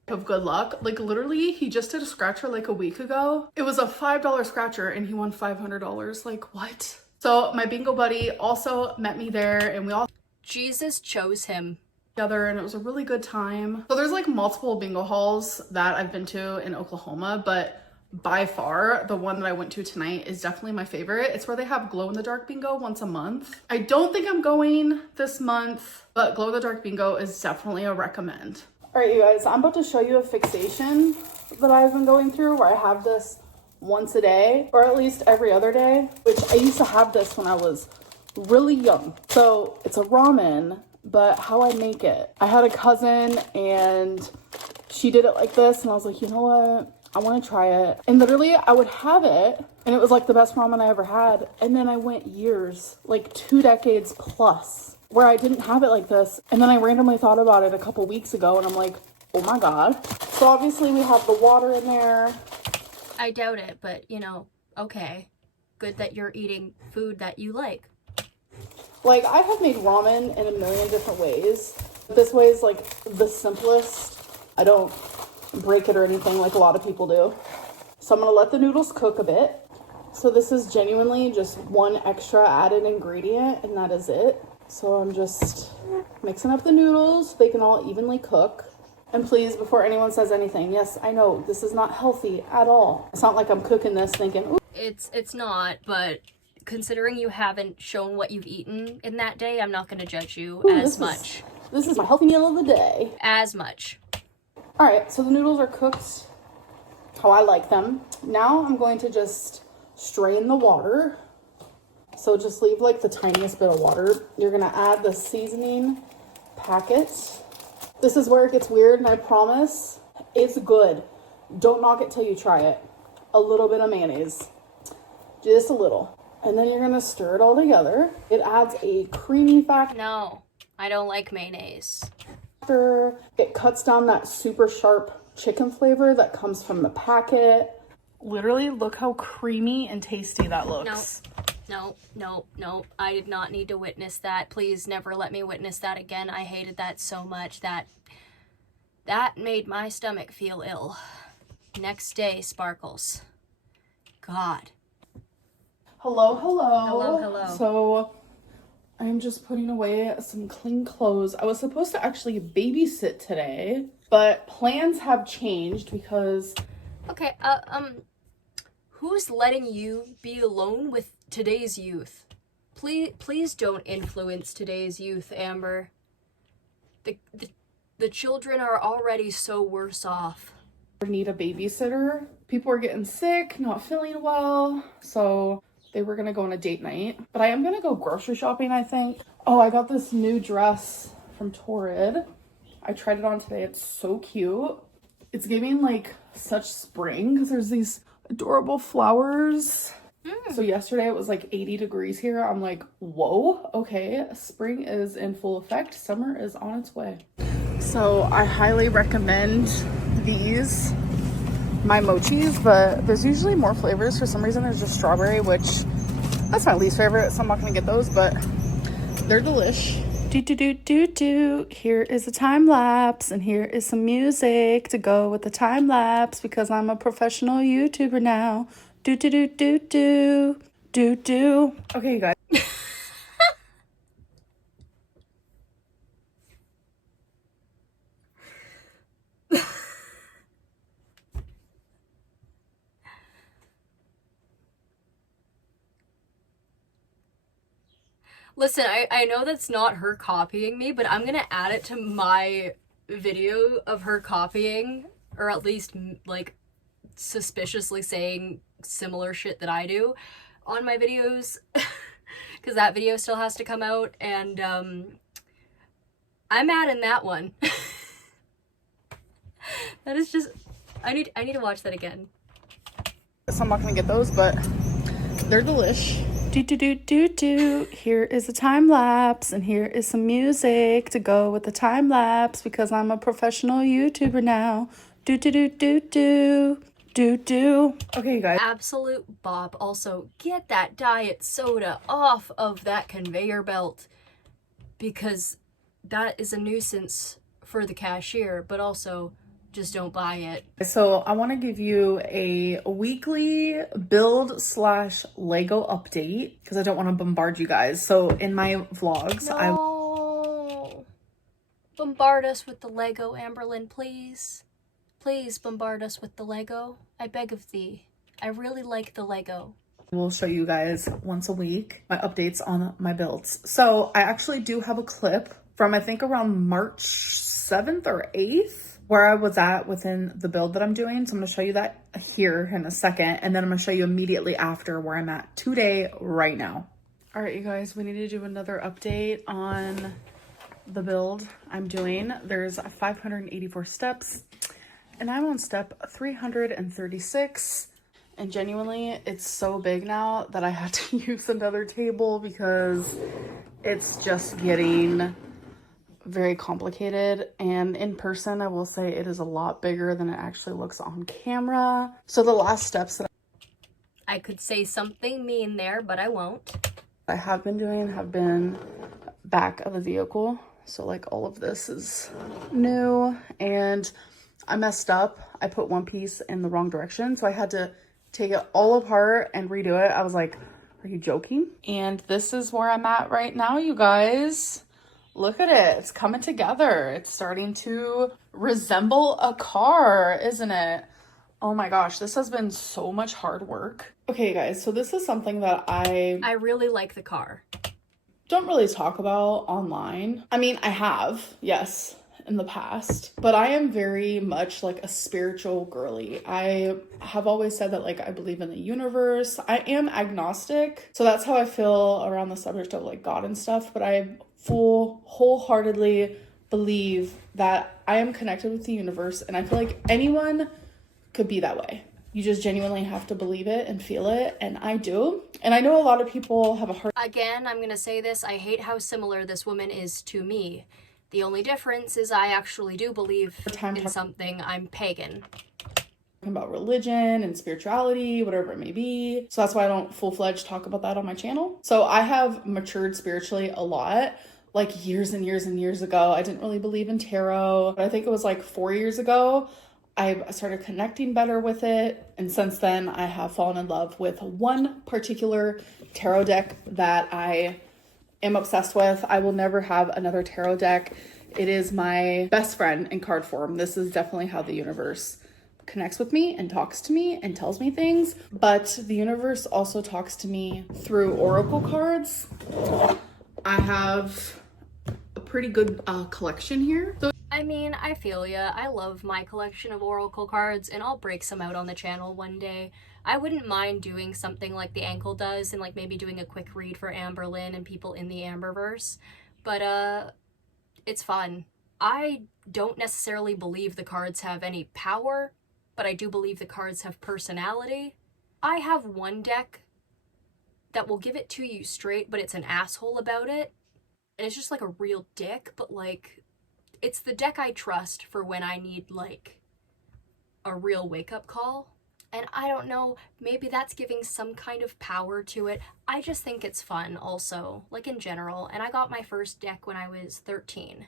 Of good luck. Like literally, he just did a scratcher like a week ago. It was a $5 scratcher and he won $500. Like what? So my bingo buddy also met me there and we all Jesus chose him. Together, and it was a really good time. So there's like multiple bingo halls that I've been to in Oklahoma, but by far the one that I went to tonight is definitely my favorite. It's where they have glow in the dark bingo once a month. I don't think I'm going this month, but glow in the dark bingo is definitely a recommend. All right, you guys, I'm about to show you a fixation that I've been going through where I have this once a day, or at least every other day, which I used to have this when I was really young. So it's a ramen, but how I make it. I had a cousin and she did it like this and I was like, you know what? I want to try it. And literally I would have it and it was like the best ramen I ever had. And then I went years, like 2 decades plus, where I didn't have it like this. And then I randomly thought about it a couple weeks ago and I'm like, oh my God. So obviously we have the water in there. I doubt it, but you know, okay. Good that you're eating food that you like. Like, I have made ramen in a million different ways. This way is like the simplest. I don't break it or anything like a lot of people do. So I'm gonna let the noodles cook a bit. So this is genuinely just one extra added ingredient and that is it. So I'm just mixing up the noodles. They can all evenly cook. And please, before anyone says anything, yes, I know this is not healthy at all. It's not like I'm cooking this thinking, ooh. It's not, but considering you haven't shown what you've eaten in that day, I'm not going to judge you as much. This is my healthy meal of the day. As much. All right, so the noodles are cooked how I like them. Now I'm going to just strain the water. So just leave like the tiniest bit of water. You're going to add the seasoning packet. This is where it gets weird, and I promise it's good. Don't knock it till you try it. A little bit of mayonnaise. Just a little. And then you're going to stir it all together. It adds a creamy factor. No, I don't like mayonnaise. It cuts down that super sharp chicken flavor that comes from the packet. Literally, look how creamy and tasty that looks. No. I did not need to witness that. Please never let me witness that again. I hated that so much. That made my stomach feel ill. Next day, Sparkles. God. Hello. So I'm just putting away some clean clothes. I was supposed to actually babysit today, but plans have changed because... Okay, who's letting you be alone with today's youth? Please don't influence today's youth, Amber. The children are already so worse off. Need a babysitter. People are getting sick, not feeling well, so they were gonna go on a date night. But I am gonna go grocery shopping, I think. Oh, I got this new dress from Torrid. I tried it on today. It's so cute. It's giving like such spring because there's these adorable flowers. So yesterday it was like 80 degrees here. I'm like, whoa, okay, spring is in full effect. Summer is on its way. So I highly recommend these, my mochis, but there's usually more flavors. For some reason there's just strawberry, which that's my least favorite, so I'm not gonna get those, but they're delish. Do do do do do. Here is a time lapse, and here is some music to go with the time lapse because I'm a professional YouTuber now. Do do do do do do do. Okay, you guys. Listen, I know that's not her copying me, but I'm gonna add it to my video of her copying, or at least, like, suspiciously saying similar shit that I do on my videos, because that video still has to come out, and, I'm adding that one. That is just, I need to watch that again. So I'm not gonna get those, but they're delish. Do do do do do. Here is a time lapse, and here is some music to go with the time lapse because I'm a professional YouTuber now. Do do do do do do do. Okay, you guys. Absolute bop. Also, get that diet soda off of that conveyor belt, because that is a nuisance for the cashier, but also just don't buy it. So I want to give you a weekly build slash Lego update because I don't want to bombard you guys. So in my vlogs, No. Bombard us with the Lego, Amberlynn, please. Please bombard us with the Lego. I beg of thee. I really like the Lego. will show you guys once a week my updates on my builds. So I actually do have a clip from I think around March 7th or 8th where I was at within the build that I'm doing. So I'm going to show you that here in a second. And then I'm going to show you immediately after where I'm at today right now. All right, you guys, we need to do another update on the build I'm doing. There's 584 steps and I'm on step 336. And genuinely, it's so big now that I had to use another table because it's just getting very complicated. And in person, I will say it is a lot bigger than it actually looks on camera. So the last steps that I could say something mean there, but I won't. I have been doing have been back of the vehicle. So like all of this is new and I messed up. I put one piece in the wrong direction. So I had to take it all apart and redo it. I was like, are you joking? And this is where I'm at right now, you guys. Look at it. It's coming together. It's starting to resemble a car, isn't it? Oh my gosh, this has been so much hard work. Okay, you guys, so this is something that I really like the car. Don't really talk about online. I mean, I have, yes, in the past, but I am very much like a spiritual girly. I have always said that like I believe in the universe. I am agnostic, so that's how I feel around the subject of like God and stuff, but I wholeheartedly believe that I am connected with the universe, and I feel like anyone could be that way. You just genuinely have to believe it and feel it, and I do. And I know a lot of people have a hard... Again, I'm gonna say this, I hate how similar this woman is to me. The only difference is I actually do believe in something. I'm pagan. About religion and spirituality, whatever it may be. So that's why I don't full-fledged talk about that on my channel. So I have matured spiritually a lot. Like years and years and years ago, I didn't really believe in tarot. But I think it was like 4 years ago, I started connecting better with it. And since then, I have fallen in love with one particular tarot deck that I am obsessed with. I will never have another tarot deck. It is my best friend in card form. This is definitely how the universe connects with me and talks to me and tells me things. But the universe also talks to me through oracle cards. I have a pretty good collection here. So I mean, I feel ya. I love my collection of oracle cards, and I'll break some out on the channel one day. I wouldn't mind doing something like the Ankle does, and like maybe doing a quick read for Amberlynn and people in the Amberverse. But it's fun. I don't necessarily believe the cards have any power, but I do believe the cards have personality. I have one deck that will give it to you straight, but it's an asshole about it. And it's just like a real dick, but like, it's the deck I trust for when I need like a real wake-up call. And I don't know, maybe that's giving some kind of power to it. I just think it's fun also, like in general. And I got my first deck when I was 13.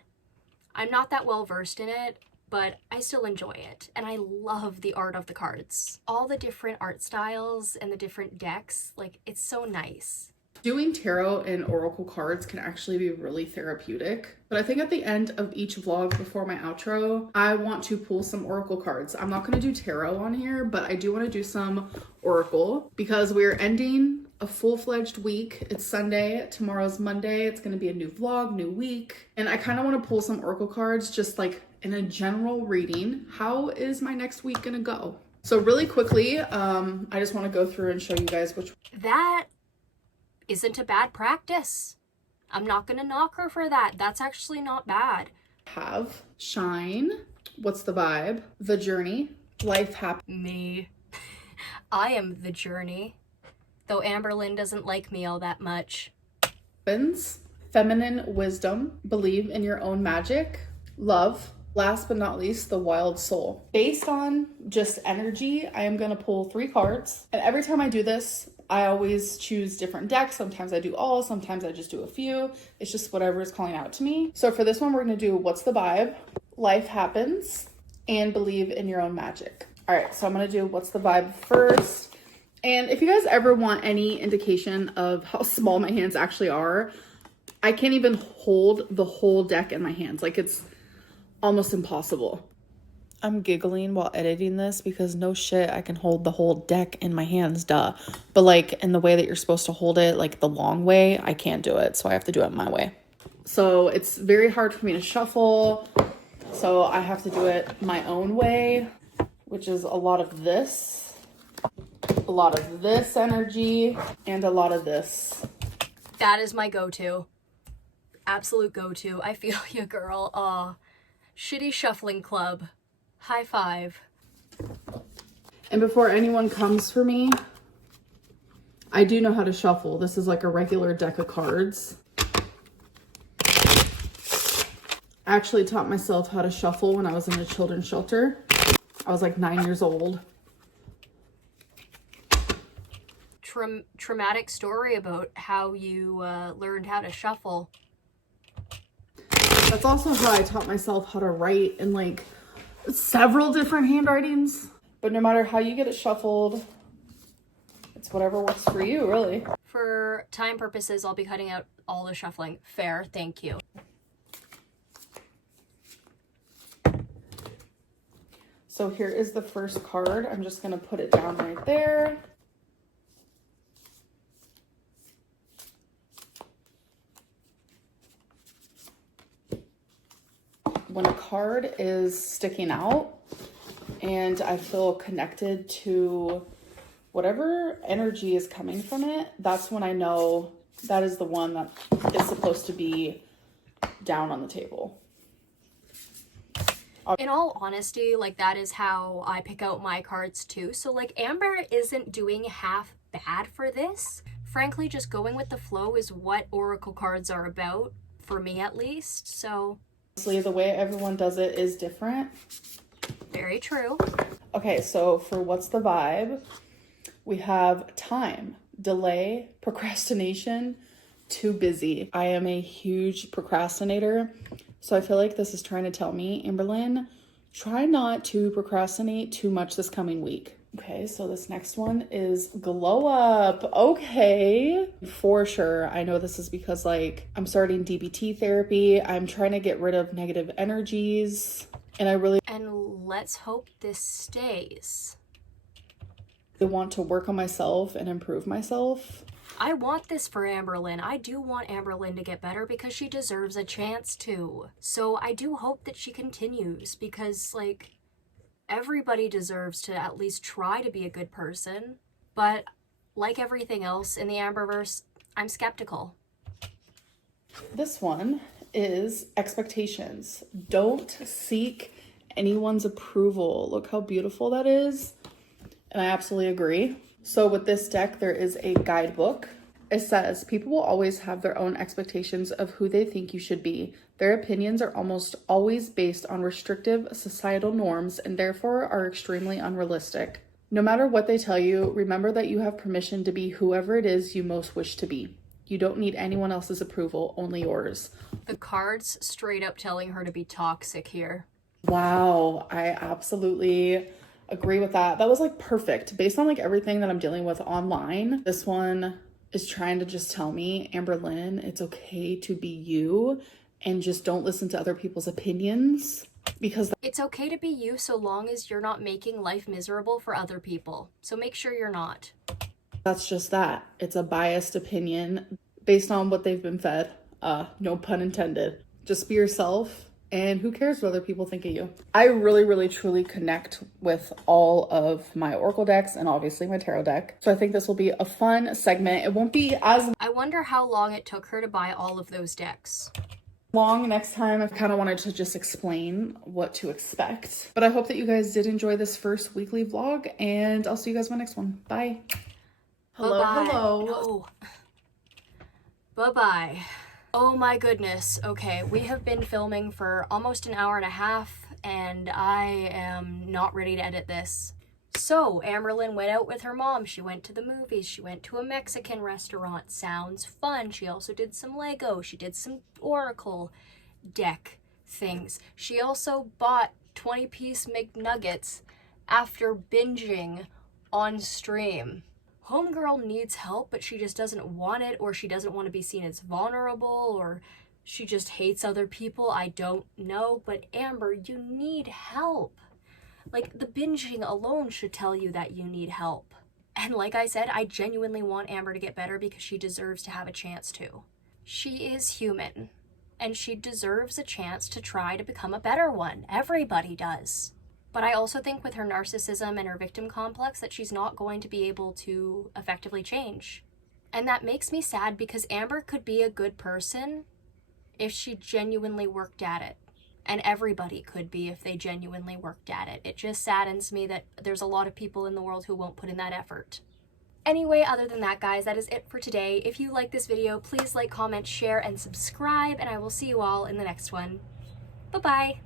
I'm not that well versed in it, but I still enjoy it. And I love the art of the cards. All the different art styles and the different decks, like, it's so nice. Doing tarot and oracle cards can actually be really therapeutic. But I think at the end of each vlog before my outro, I want to pull some oracle cards. I'm not going to do tarot on here, but I do want to do some oracle because we're ending a full-fledged week. It's Sunday. Tomorrow's Monday. It's going to be a new vlog, new week. And I kind of want to pull some oracle cards just like in a general reading. How is my next week going to go? So really quickly, I just want to go through and show you guys which... That isn't a bad practice. I'm not gonna knock her for that. That's actually not bad. Have Shine, What's the Vibe, The Journey, Life Happens. Me. I am the journey. Though Amberlynn doesn't like me all that much. Feminine Wisdom, Believe in Your Own Magic, Love, last but not least, The Wild Soul. Based on just energy, I am gonna pull 3 cards. And every time I do this, I always choose different decks. Sometimes I do all, sometimes I just do a few. It's just whatever is calling out to me. So for this one, we're gonna do What's the Vibe, Life Happens, and Believe in Your Own Magic. All right, so I'm gonna do What's the Vibe first. And if you guys ever want any indication of how small my hands actually are, I can't even hold the whole deck in my hands. Like, it's almost impossible. I'm giggling while editing this because no shit, I can hold the whole deck in my hands, duh. But like in the way that you're supposed to hold it, like the long way, I can't do it. So I have to do it my way. So it's very hard for me to shuffle. So I have to do it my own way, which is a lot of this, a lot of this energy, and a lot of this. That is my go-to. Absolute go-to. I feel you, girl. Aw. Shitty shuffling club. High five. And before anyone comes for me, I do know how to shuffle. This is like a regular deck of cards. I actually taught myself how to shuffle when I was in a children's shelter. I was like 9 years old. Traumatic story about how you learned how to shuffle. That's also how I taught myself how to write in like several different handwritings. But no matter how you get it shuffled, it's whatever works for you, really. For time purposes, I'll be cutting out all the shuffling. Fair, thank you. So here is the first card. I'm just gonna put it down right there. When a card is sticking out and I feel connected to whatever energy is coming from it, that's when I know that is the one that is supposed to be down on the table. In all honesty, like, that is how I pick out my cards too. So like, Amber isn't doing half bad for this. Frankly, just going with the flow is what oracle cards are about, for me at least, so... Honestly, the way everyone does it is different. Very true. Okay, so for What's the Vibe, we have time, delay, procrastination, too busy. I am a huge procrastinator, so I feel like this is trying to tell me, Amberlynn, try not to procrastinate too much this coming week. Okay, so this next one is glow up. Okay, for sure. I know this is because like I'm starting DBT therapy. I'm trying to get rid of negative energies, and And let's hope this stays. I want to work on myself and improve myself. I want this for Amberlynn. I do want Amberlynn to get better because she deserves a chance to. So I do hope that she continues because, like, everybody deserves to at least try to be a good person. But like everything else in the Amberverse, I'm skeptical. This one is expectations. Don't seek anyone's approval. Look how beautiful that is. And I absolutely agree. So with this deck, there is a guidebook. It says, people will always have their own expectations of who they think you should be. Their opinions are almost always based on restrictive societal norms and therefore are extremely unrealistic. No matter what they tell you, remember that you have permission to be whoever it is you most wish to be. You don't need anyone else's approval, only yours. The card's straight up telling her to be toxic here. Wow, I absolutely agree with that. That was like perfect. Based on like everything that I'm dealing with online, this one is trying to just tell me, Amber Lynn, it's okay to be you and just don't listen to other people's opinions, because it's okay to be you so long as you're not making life miserable for other people. So make sure you're not. that's just that. It's a biased opinion based on what they've been fed. No pun intended. Just be yourself, and who cares what other people think of you. I really truly connect with all of my Oracle decks and obviously my tarot deck. So I think this will be a fun segment. It won't be as I wonder how long it took her to buy all of those decks. long next time. I kind of wanted to just explain what to expect. But I hope that you guys did enjoy this first weekly vlog, and I'll see you guys in my next one. Bye. Hello, Bye-bye. hello. No. Bye-bye. Oh my goodness. Okay, we have been filming for almost an hour and a half, and I am not ready to edit this. So, Amberlynn went out with her mom. She went to the movies. She went to a Mexican restaurant. Sounds fun. She also did some Lego. She did some Oracle deck things. She also bought 20-piece McNuggets after binging on stream. Homegirl needs help, but she just doesn't want it, or she doesn't want to be seen as vulnerable, or she just hates other people. I don't know, but Amber, you need help. Like, the binging alone should tell you that you need help. And like I said, I genuinely want Amber to get better because she deserves to have a chance to. She is human, and she deserves a chance to try to become a better one. Everybody does. But I also think with her narcissism and her victim complex that she's not going to be able to effectively change. And that makes me sad because Amber could be a good person if she genuinely worked at it. And everybody could be if they genuinely worked at it. It just saddens me that there's a lot of people in the world who won't put in that effort. Anyway, other than that, guys, that is it for today. If you like this video, please like, comment, share, and subscribe, and I will see you all in the next one. Bye-bye!